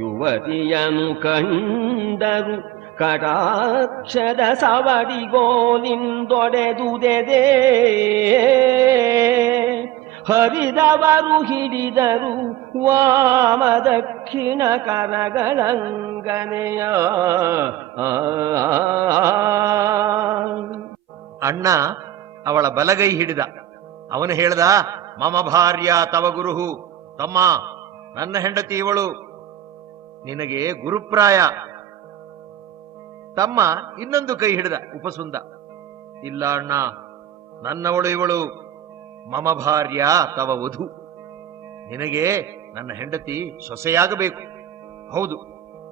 ಯುವತಿಯನು ಕಂಡರು. ಕಟಾಕ್ಷದ ಸವಡಿಗೋಲಿಂದೊಡೆದುದೆದೆ ಹರಿದವರು ಹಿಡಿದರು ವಾಮ ದಕ್ಷಿಣ ಕರಗಳಂಗನೆಯ. ಅಣ್ಣ ಅವಳ ಬಲಗೈ ಹಿಡಿದ. ಅವನು ಹೇಳ್ದ, ಮಮ ಭಾರ್ಯ ತವ ಗುರುಹು. ತಮ್ಮ, ನನ್ನ ಹೆಂಡತಿ ಇವಳು, ನಿನಗೆ ಗುರುಪ್ರಾಯ. ತಮ್ಮ ಇನ್ನೊಂದು ಕೈ ಹಿಡಿದ ಉಪಸುಂದ. ಇಲ್ಲ ಅಣ್ಣ, ನನ್ನವಳು ಇವಳು, ಮಮ ಭಾರ್ಯ ತವ ವಧು. ನಿನಗೆ ನನ್ನ ಹೆಂಡತಿ ಸೊಸೆಯಾಗಬೇಕು. ಹೌದು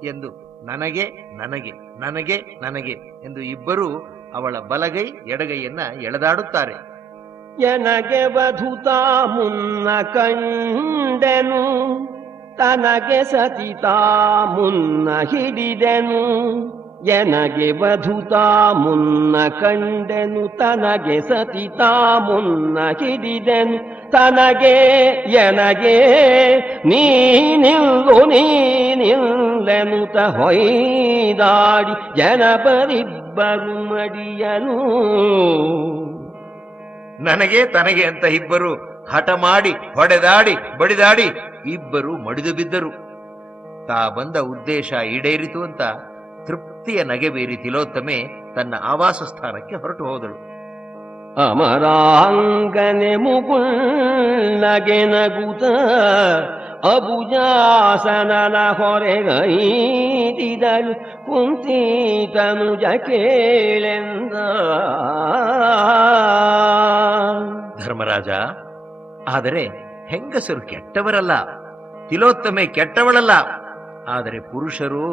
ಎಂದು ನನಗೆ ನನಗೆ ನನಗೆ ನನಗೆ ಎಂದು ಇಬ್ಬರೂ ಅವಳ ಬಲಗೈ ಎಡಗೈಯನ್ನ ಎಳೆದಾಡುತ್ತಾರೆ. ಎನಗೆ ವಧುತಾ ಮುನ್ನ ಕಂಡೆನು, ತನಗೆ ಸತಿತಾ ಮುನ್ನ ಹಿಡಿದೆನು. ಎನಗೆ ವಧುತಾ ಮುನ್ನ ಕಂಡೆನು, ತನಗೆ ಸತಿತಾ ಮುನ್ನ ಹಿಡಿದೆನು. ತನಗೆ ಎನಗೆ ನೀನಿಲ್ಲೆನುತ ಹೊಯ್ದಾಡಿ ಜನಪರಿಬ್ಬರು ಮಡಿಯನು. ನನಗೆ ತನಗೆ ಅಂತ ಇಬ್ಬರು ಹಠ ಮಾಡಿ ಹೊಡೆದಾಡಿ ಬಡಿದಾಡಿ ಇಬ್ಬರು ಮಡಿದು ಬಿದ್ದರು. ತಾ ಬಂದ ಉದ್ದೇಶ ಈಡೇರಿತು ಅಂತ ತೃಪ್ತಿಯ ನಗೆ ಬೀರಿ ತಿಲೋತ್ತಮೆ ತನ್ನ ಆವಾಸ ಸ್ಥಾನಕ್ಕೆ ಹೊರಟು ಹೋದಳು. ಅಮರಾಂಗನೆ ಮುಗುಳ್ನಗೆ ನಗುತ ಅಬುಜಾಸನನ ಹೊರೆಗೈದಿದಳು ಕುಂತಿತನುಜ ಕೇಳೆಂದ. ಧರ್ಮರಾಜ, ಆದರೆ ಹೆಂಗಸರು ಕೆಟ್ಟವರಲ್ಲ, ತಿಲೋತ್ತಮೆ ಕೆಟ್ಟವಳಲ್ಲ. ಆದರೆ ಪುರುಷರು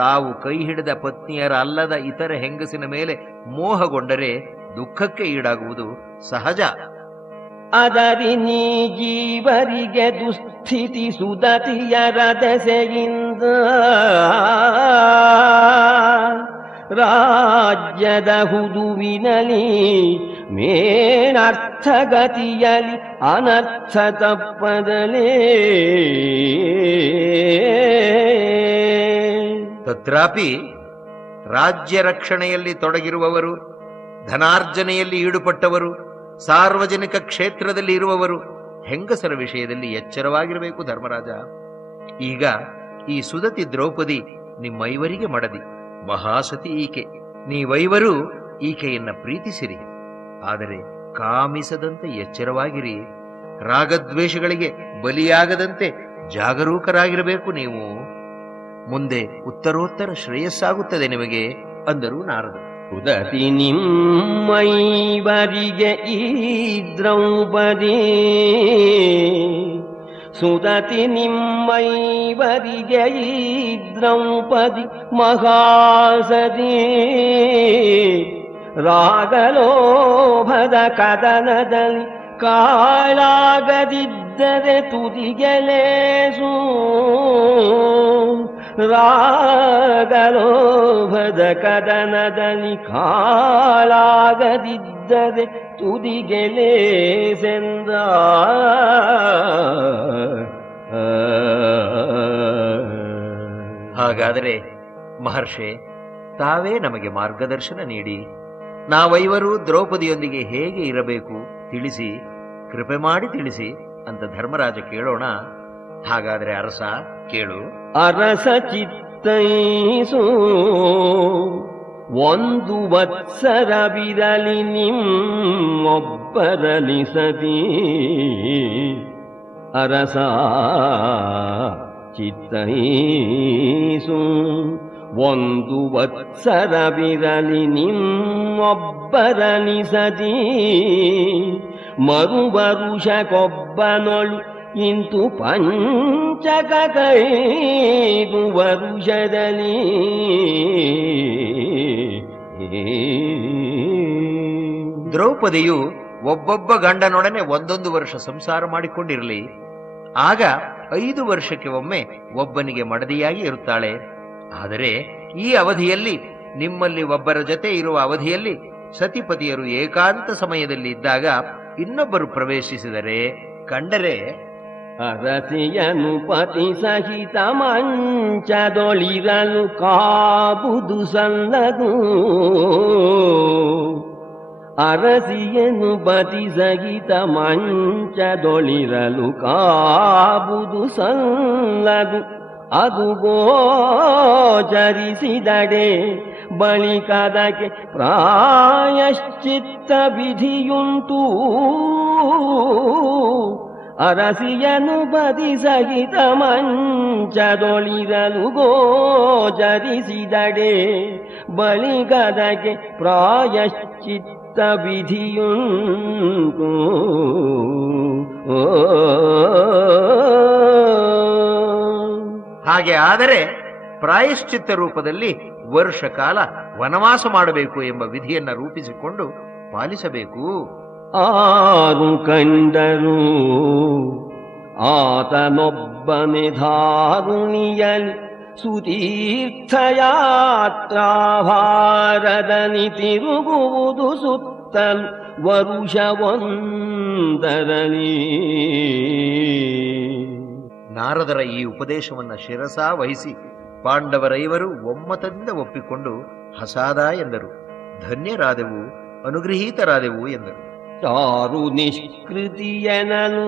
ತಾವು ಕೈ ಹಿಡಿದ ಪತ್ನಿಯರ ಅಲ್ಲದ ಇತರ ಹೆಂಗಸಿನ ಮೇಲೆ ಮೋಹಗೊಂಡರೆ ದುಃಖಕ್ಕೆ ಈಡಾಗುವುದು ಸಹಜ. ಅದರಿ ನೀ ಜೀವರಿಗೆ ದುಸ್ಥಿತಿ ಸುದತಿಯರ ದೆಸೆಯಿಂದ ರಾಜ್ಯದ ಹುದುವಿನಲಿ ಮೇಣರ್ಥಗತಿಯಲಿ ಅನರ್ಥ ತಪ್ಪದಲೇ. ತತ್ರಾಪಿ ರಾಜ್ಯ ರಕ್ಷಣೆಯಲ್ಲಿ ತೊಡಗಿರುವವರು, ಧನಾರ್ಜನೆಯಲ್ಲಿ ಈಡುಪಟ್ಟವರು, ಸಾರ್ವಜನಿಕ ಕ್ಷೇತ್ರದಲ್ಲಿ ಇರುವವರು ಹೆಂಗಸರ ವಿಷಯದಲ್ಲಿ ಎಚ್ಚರವಾಗಿರಬೇಕು ಧರ್ಮರಾಜ. ಈಗ ಈ ಸುದತಿ ದ್ರೌಪದಿ ನಿಮ್ಮೈವರಿಗೆ ಮಡದಿ, ಮಹಾಸತಿ ಈಕೆ. ನೀವೈವರು ಈಕೆಯನ್ನ ಪ್ರೀತಿಸಿರಿ, ಆದರೆ ಕಾಮಿಸದಂತೆ ಎಚ್ಚರವಾಗಿರಿ. ರಾಗದ್ವೇಷಗಳಿಗೆ ಬಲಿಯಾಗದಂತೆ ಜಾಗರೂಕರಾಗಿರಬೇಕು ನೀವು. ಮುಂದೆ ಉತ್ತರೋತ್ತರ ಶ್ರೇಯಸ್ಸಾಗುತ್ತದೆ ನಿಮಗೆ ಅಂದರು ನಾರದರು. ಸುದತಿ ನಿಮ್ಮೈವರಿಗೆ ಈ ದ್ರೌಪದಿ, ಸುದತಿ ನಿಮ್ಮೈವರಿಗೆ ಈ ದ್ರೌಪದಿ ಮಹಾಸತಿ. ರಾಗಲೋಭದ ಕದನದಲ್ಲಿ ಕಾಳಾಗದಿದ್ದರೆ ತುದಿಗೆಲೇಸು. ರಾಗಲೋಭದ ಕದನದಲ್ಲಿ ಕಾಳಾಗದಿದ್ದರೆ ತುದಿಗೆಲೇಸೆಂದ. ಹಾಗಾದರೆ ಮಹರ್ಷೆ, ತಾವೇ ನಮಗೆ ಮಾರ್ಗದರ್ಶನ ನೀಡಿ. ನಾವೈವರು ದ್ರೌಪದಿಯೊಂದಿಗೆ ಹೇಗೆ ಇರಬೇಕು ತಿಳಿಸಿ, ಕೃಪೆ ಮಾಡಿ ತಿಳಿಸಿ ಅಂತ ಧರ್ಮರಾಜ ಕೇಳೋಣ. ಹಾಗಾದರೆ ಅರಸ ಕೇಳು. ಅರಸ ಚಿತ್ತೈಸು ಒಂದು ವತ್ಸರವಿರಲಿ ನಿಮ್ಮೊಬ್ಬರಲಿ ಸತಿ. ಅರಸ ಚಿತ್ತೈಸು ಒಂದು ವತ್ಸರವಿರಲಿ ನಿಮ್ಮೊಬ್ಬರಲಿ ಸತಿ. ಮರುವರುಷಕ್ಕೊಬ್ಬನೊಳು ಇಂತು ಪಂಚಕ ಕೈದು ವರುಷದಲ್ಲಿ. ದ್ರೌಪದಿಯು ಒಬ್ಬೊಬ್ಬ ಗಂಡನೊಡನೆ ಒಂದೊಂದು ವರ್ಷ ಸಂಸಾರ ಮಾಡಿಕೊಂಡಿರಲಿ. ಆಗ 5 ವರ್ಷಕ್ಕೆ ಒಮ್ಮೆ ಒಬ್ಬನಿಗೆ ಮಡದಿಯಾಗಿ ಇರುತ್ತಾಳೆ. ಆದರೆ ಈ ಅವಧಿಯಲ್ಲಿ, ನಿಮ್ಮಲ್ಲಿ ಒಬ್ಬರ ಜೊತೆ ಇರುವ ಅವಧಿಯಲ್ಲಿ, ಸತಿಪತಿಯರು ಏಕಾಂತ ಸಮಯದಲ್ಲಿ ಇದ್ದಾಗ ಇನ್ನೊಬ್ಬರು ಪ್ರವೇಶಿಸಿದರೆ ಕಂಡರೆ ಅರಸಿಯನು ಪತಿ ಸಹಿತ ಮಂಚದೊಳಿರಲು ಕಾಬುದು ಸಲ್ಲದು. ಅರಸಿಯನು ಪತಿ ಸಹಿತ ಮಂಚದೊಳಿರಲು ಕಾಬುದು ಸಲ್ಲದು. ಅದು ಗೋಚರಿಸಿದಡೆ ಬಳಿಕದಕ್ಕೆ ಪ್ರಾಯಶ್ಚಿತ್ತ ವಿಧಿಯುಂಟು. ಅರಸಿಯನು ಬದಿ ಸಹಿತ ಮಂಚದೊಳಿರಲು ಗೋಚರಿಸಿದಡೆ ಬಳಿಕದಕ್ಕೆ ಪ್ರಾಯಶ್ಚಿತ್ತ ವಿಧಿಯುಂಟು. ಹಾಗೆ ಆದರೆ ಪ್ರಾಯಶ್ಚಿತ್ತ ರೂಪದಲ್ಲಿ ವರ್ಷ ಕಾಲ ವನವಾಸ ಮಾಡಬೇಕು ಎಂಬ ವಿಧಿಯನ್ನ ರೂಪಿಸಿಕೊಂಡು ಪಾಲಿಸಬೇಕು. ಆರು ಕಂಡರು ಆತನೊಬ್ಬನೆ ಧಾರುಣಿಯಲಿ ಸುತೀರ್ಥಯಾತ್ರಾಭಾರದಲ್ಲಿ ತಿರುಗುವುದು ಸುತ್ತಲು ವರುಷವೊಂದರಲ್ಲಿ. ನಾರದರ ಈ ಉಪದೇಶವನ್ನ ಶಿರಸಾ ವಹಿಸಿ ಪಾಂಡವರೈವರು ಒಮ್ಮತದಿಂದ ಒಪ್ಪಿಕೊಂಡು ಹಸಾದ ಎಂದರು. ಧನ್ಯರಾದೆವು, ಅನುಗೃಹೀತರಾದೆವು ಎಂದರು. ಚಾರು ನಿಷ್ಕೃತಿಯನನು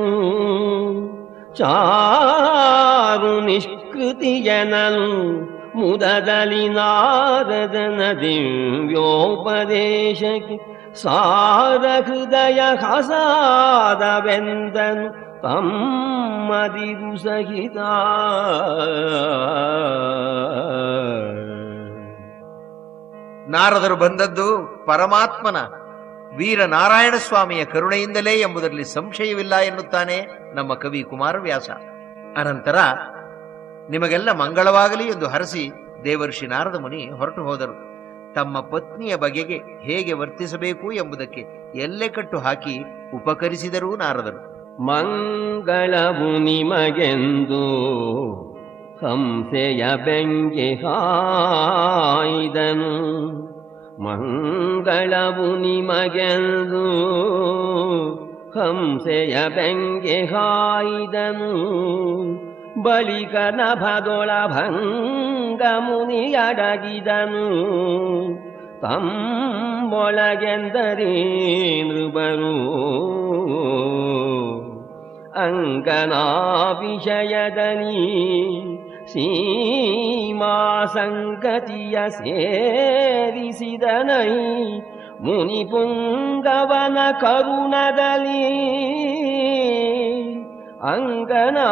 ಚಾರು ನಿಷ್ಕೃತಿಯನನು ಮುದದಲ್ಲಿ ನಾರದನ ದಿವ್ಯೋಪದೇಶಕ್ಕೆ ಸಾರ ಹೃದಯ ಹಸಾದವೆಂದನು ತಮ್ಮದಿರು ಸಹಿತ. ನಾರದರು ಬಂದದ್ದು ಪರಮಾತ್ಮನ ವೀರ ನಾರಾಯಣ ಸ್ವಾಮಿಯ ಕರುಣೆಯಿಂದಲೇ ಎಂಬುದರಲ್ಲಿ ಸಂಶಯವಿಲ್ಲ ಎನ್ನುತ್ತಾನೆ ನಮ್ಮ ಕವಿ ಕುಮಾರವ್ಯಾಸ. ಅನಂತರ ನಿಮಗೆಲ್ಲ ಮಂಗಳವಾಗಲಿ ಎಂದು ಹರಸಿ ದೇವರ್ಷಿ ನಾರದ ಮುನಿ ಹೊರಟು ಹೋದರು. ತಮ್ಮ ಪತ್ನಿಯ ಬಗೆಗೆ ಹೇಗೆ ವರ್ತಿಸಬೇಕು ಎಂಬುದಕ್ಕೆ ಎಲ್ಲೆಕಟ್ಟು ಹಾಕಿ ಉಪಕರಿಸಿದರು ನಾರದರು. ಮಂಗಳವು ನಿಮಗೆಂದು ಹಂಸೆಯ ಬೆಂಗೆ ಹಾಯ್ದನು, ಮಂಗಳವು ನಿಮಗೆಂದು ಹಂಸೆಯ ಬೆಂಗೆ ಹಾಯ್ದನು. ಬಳಿಕ ನಭದೊಳ ಭಂಗ ಮುನಿಯಡಗಿದನು, ತಮ್ಮೊಳಗೆಂದರೇನು ಅಂಗನಾ ವಿಷಯದಲ್ಲಿ ಸೀಮಾ ಸಂಗತಿಯ ಸೇರಿಸಿದನೈ ಮುನಿ ಪುಂಗವನ ಕರುಣದಲ್ಲಿ. ಅಂಗನಾ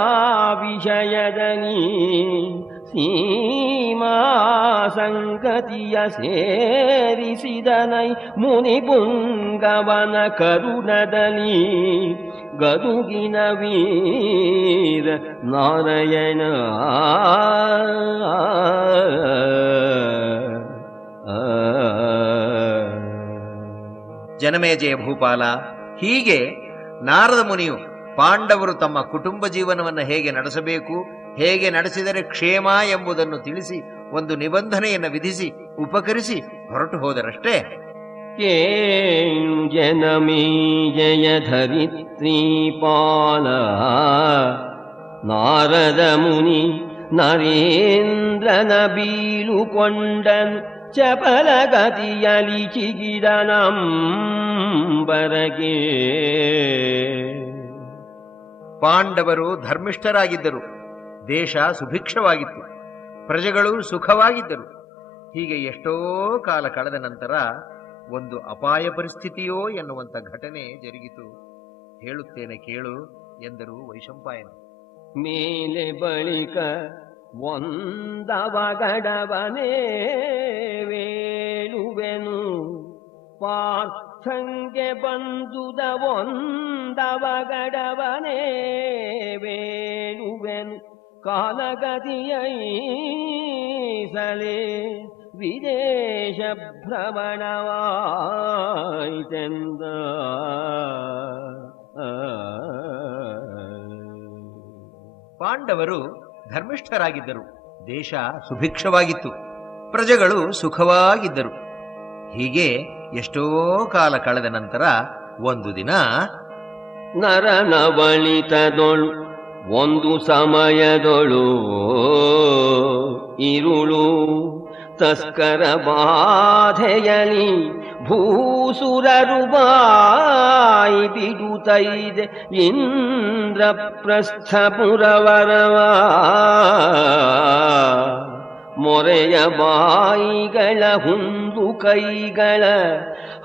ವಿಷಯದಲ್ಲಿ ಸೀಮಾ ಸಂಗತಿಯ ಸೇರಿಸಿದನೈ ಮುನಿ ಪುಂಗವನ ಕರುಣದಲ್ಲಿ. ಗದುಗಿನ ವೀರ ನಾರಾಯಣ ಜನಮೇಜಯ ಭೂಪಾಲ, ಹೀಗೆ ನಾರದ ಮುನಿಯು ಪಾಂಡವರು ತಮ್ಮ ಕುಟುಂಬ ಜೀವನವನ್ನು ಹೇಗೆ ನಡೆಸಬೇಕು, ಹೇಗೆ ನಡೆಸಿದರೆ ಕ್ಷೇಮ ಎಂಬುದನ್ನು ತಿಳಿಸಿ ಒಂದು ನಿಬಂಧನೆಯನ್ನು ವಿಧಿಸಿ ಉಪಕರಿಸಿ ಹೊರಟು ಹೋದರಷ್ಟೇ. ಕೇಳು ಜನಮೇಜಯ ಧರಿತ್ರೀಪಾಲ, ನಾರದ ಮುನಿ ನರೇಂದ್ರನ ಬೀಳುಕೊಂಡನು ಚಪಲಗತಿಯಲಿ ಚಿಗಿಡನಂಬರಗೆ. ಪಾಂಡವರು ಧರ್ಮಿಷ್ಠರಾಗಿದ್ದರು, ದೇಶ ಸುಭಿಕ್ಷವಾಗಿತ್ತು, ಪ್ರಜೆಗಳು ಸುಖವಾಗಿದ್ದರು. ಹೀಗೆ ಎಷ್ಟೋ ಕಾಲ ಕಳೆದ ನಂತರ ಒಂದು ಅಪಾಯ ಪರಿಸ್ಥಿತಿಯೋ ಎನ್ನುವಂಥ ಘಟನೆ ಜರುಗಿತು. ಹೇಳುತ್ತೇನೆ ಕೇಳು ಎಂದರು ವೈಶಂಪಾಯನ. ಮೇಲೆ ಬಳಿಕ ಒಂದವಗಡವನೇ ವೇಳುವೆನು, ಪಾರ್ಥಂಗೆ ಬಂದುದ ಒಂದವಗಡವನೇ ವೇಳುವೆನು. ಕಾಲಗತಿಯೈಸಲೇ ವಿದೇಶ ಭ್ರಮಣವಾಯಿತೆಂದ. ಪಾಂಡವರು ಧರ್ಮಿಷ್ಠರಾಗಿದ್ದರು, ದೇಶ ಸುಭಿಕ್ಷವಾಗಿತ್ತು, ಪ್ರಜೆಗಳು ಸುಖವಾಗಿದ್ದರು. ಹೀಗೆ ಎಷ್ಟೋ ಕಾಲ ಕಳೆದ ನಂತರ ಒಂದು ದಿನ ನರನವಳಿತದೊಳು ಒಂದು ಸಮಯದೊಳು ಇರುಳು ತಸ್ಕರ ಬಾಧೆಯಲಿ ಭೂಸುರರು ಬಾಯಿ ಬಿಡುತ್ತೈದೆ ಇಂದ್ರಪ್ರಸ್ಥಪುರವರವ. ಮೊರೆಯ ಬಾಯಿಗಳ ಹುಂದು ಕೈಗಳ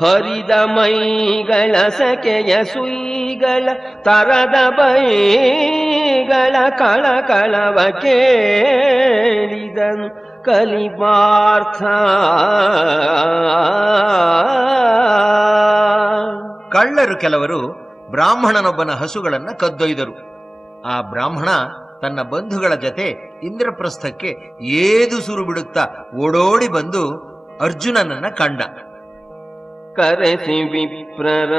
ಹರಿದ ಮೈಗಳ ಸೆಕೆಯ ಸುಯಿಗಳ ತರದ ಬೈಗಳ ಕಳಕಳವ ಕೇಳಿದನು ಕಲಿಪಾರ್ಥ. ಕಳ್ಳರು ಕೆಲವರು ಬ್ರಾಹ್ಮಣನೊಬ್ಬನ ಹಸುಗಳನ್ನು ಕದ್ದೊಯ್ದರು. ಆ ಬ್ರಾಹ್ಮಣ ತನ್ನ ಬಂಧುಗಳ ಜತೆ ಇಂದ್ರಪ್ರಸ್ಥಕ್ಕೆ ಏದು ಸುರು ಬಿಡುತ್ತಾ ಓಡೋಡಿ ಬಂದು ಅರ್ಜುನನನ್ನ ಕಂಡ. ಕರೆಸಿ ವಿಪ್ರರ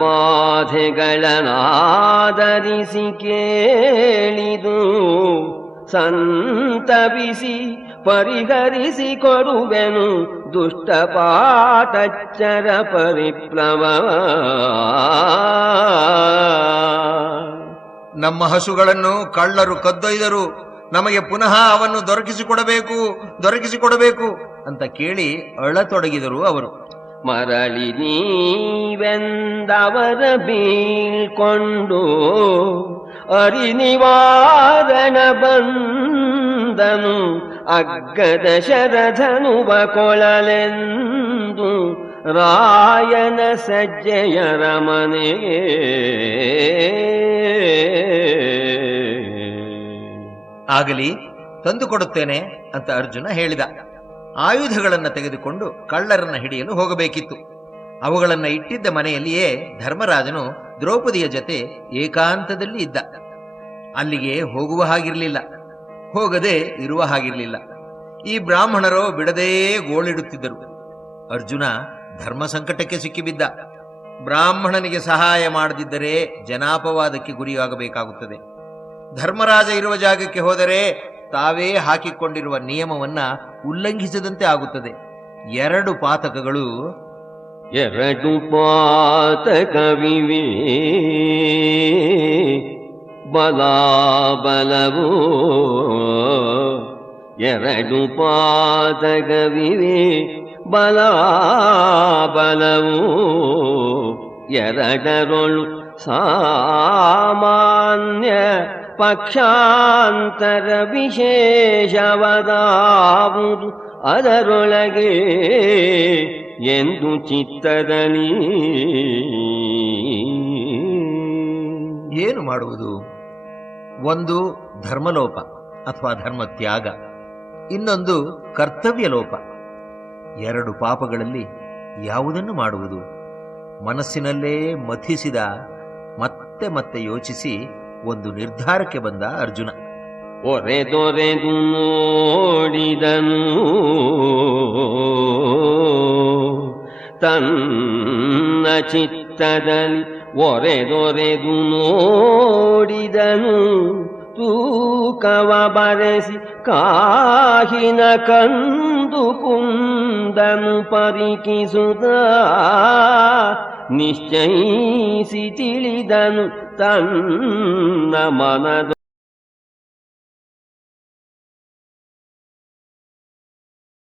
ಬಾಧೆಗಳನ್ನಾದರಿಸಿ ಕೇಳಿದು ಸಂತಪಿಸಿ ಪರಿಹರಿಸಿ ಕೊಡುವೆನು ದುಷ್ಟಪಾತಚ್ಚರ ಪರಿಪ್ಲವ. ನಮ್ಮ ಹಸುಗಳನ್ನು ಕಳ್ಳರು ಕದ್ದೊಯ್ದರು, ನಮಗೆ ಪುನಃ ಅವನ್ನು ದೊರಕಿಸಿಕೊಡಬೇಕು ಅಂತ ಕೇಳಿ ಅಳತೊಡಗಿದರು ಅವರು. ಮರಳಿ ನೀವೆಂದವರ ಬೀಳ್ಕೊಂಡು ಅರಿನಿವಾರಣ ಬಂದನು ಅಗ್ಗದ ಶರಧನುವ ಕೊಳಲೆಂದು ರಾಯನ ಸಜ್ಜೆಯರ ಮನೆಗೆ. ಆಗಲಿ, ತಂದುಕೊಡುತ್ತೇನೆ ಅಂತ ಅರ್ಜುನ ಹೇಳಿದ. ಆಯುಧಗಳನ್ನು ತೆಗೆದುಕೊಂಡು ಕಳ್ಳರನ್ನ ಹಿಡಿಯಲು ಹೋಗಬೇಕಿತ್ತು. ಅವುಗಳನ್ನು ಇಟ್ಟಿದ್ದ ಮನೆಯಲ್ಲಿಯೇ ಧರ್ಮರಾಜನು ದ್ರೌಪದಿಯ ಜೊತೆ ಏಕಾಂತದಲ್ಲಿ ಇದ್ದ. ಅಲ್ಲಿಗೆ ಹೋಗುವ ಹಾಗಿರಲಿಲ್ಲ, ಹೋಗದೆ ಇರುವ ಹಾಗಿರಲಿಲ್ಲ. ಈ ಬ್ರಾಹ್ಮಣರು ಬಿಡದೇ ಗೋಳಿಡುತ್ತಿದ್ದರು. ಅರ್ಜುನ ಧರ್ಮ ಸಂಕಟಕ್ಕೆ ಸಿಕ್ಕಿಬಿದ್ದ. ಬ್ರಾಹ್ಮಣನಿಗೆ ಸಹಾಯ ಮಾಡದಿದ್ದರೆ ಜನಾಪವಾದಕ್ಕೆ ಗುರಿಯಾಗಬೇಕಾಗುತ್ತದೆ. ಧರ್ಮರಾಜ ಇರುವ ಜಾಗಕ್ಕೆ ಹೋದರೆ ತಾವೇ ಹಾಕಿಕೊಂಡಿರುವ ನಿಯಮವನ್ನ ಉಲ್ಲಂಘಿಸದಂತೆ ಆಗುತ್ತದೆ. 2 ಪಾತಕಗಳು 2 ಪಾತಕವಿವೆ ಬಲಾಬಲವು 2 ಪಾತಕವಿವೆ ಬಲಾಬಲವು ಎರಡರೊಳು ಸಾಮಾನ್ಯ ಪಕ್ಷಾಂತರ ವಿಶೇಷವದಾವುದು ಅದರೊಳಗೆ ಎಂದು ಚಿತ್ತದಲ್ಲಿ. ಏನು ಮಾಡುವುದು? ಒಂದು ಧರ್ಮಲೋಪ ಅಥವಾ ಧರ್ಮತ್ಯಾಗ, ಇನ್ನೊಂದು ಕರ್ತವ್ಯ ಲೋಪ. 2 ಪಾಪಗಳಲ್ಲಿ ಯಾವುದನ್ನು ಮಾಡುವುದು? ಮನಸ್ಸಿನಲ್ಲೇ ಮಥಿಸಿದ, ಮತ್ತೆ ಮತ್ತೆ ಯೋಚಿಸಿ ಒಂದು ನಿರ್ಧಾರಕ್ಕೆ ಬಂದ ಅರ್ಜುನ. ಒರೆದೊರೆದು ನೋಡಿದನು ತನ್ನ ಚಿತ್ತದಲ್ಲಿ, ಒರೆದೊರೆದು ನೋಡಿದನು ತೂಕವ ಬರೆಸಿ ಕಾಹಿನ ಕಂದು ಕುಂದನು ಪರಿಕಿಸುತ್ತ ನಿಶ್ಚಯಿಸಿ ತಿಳಿದನು ತನ್ನ ಮನದ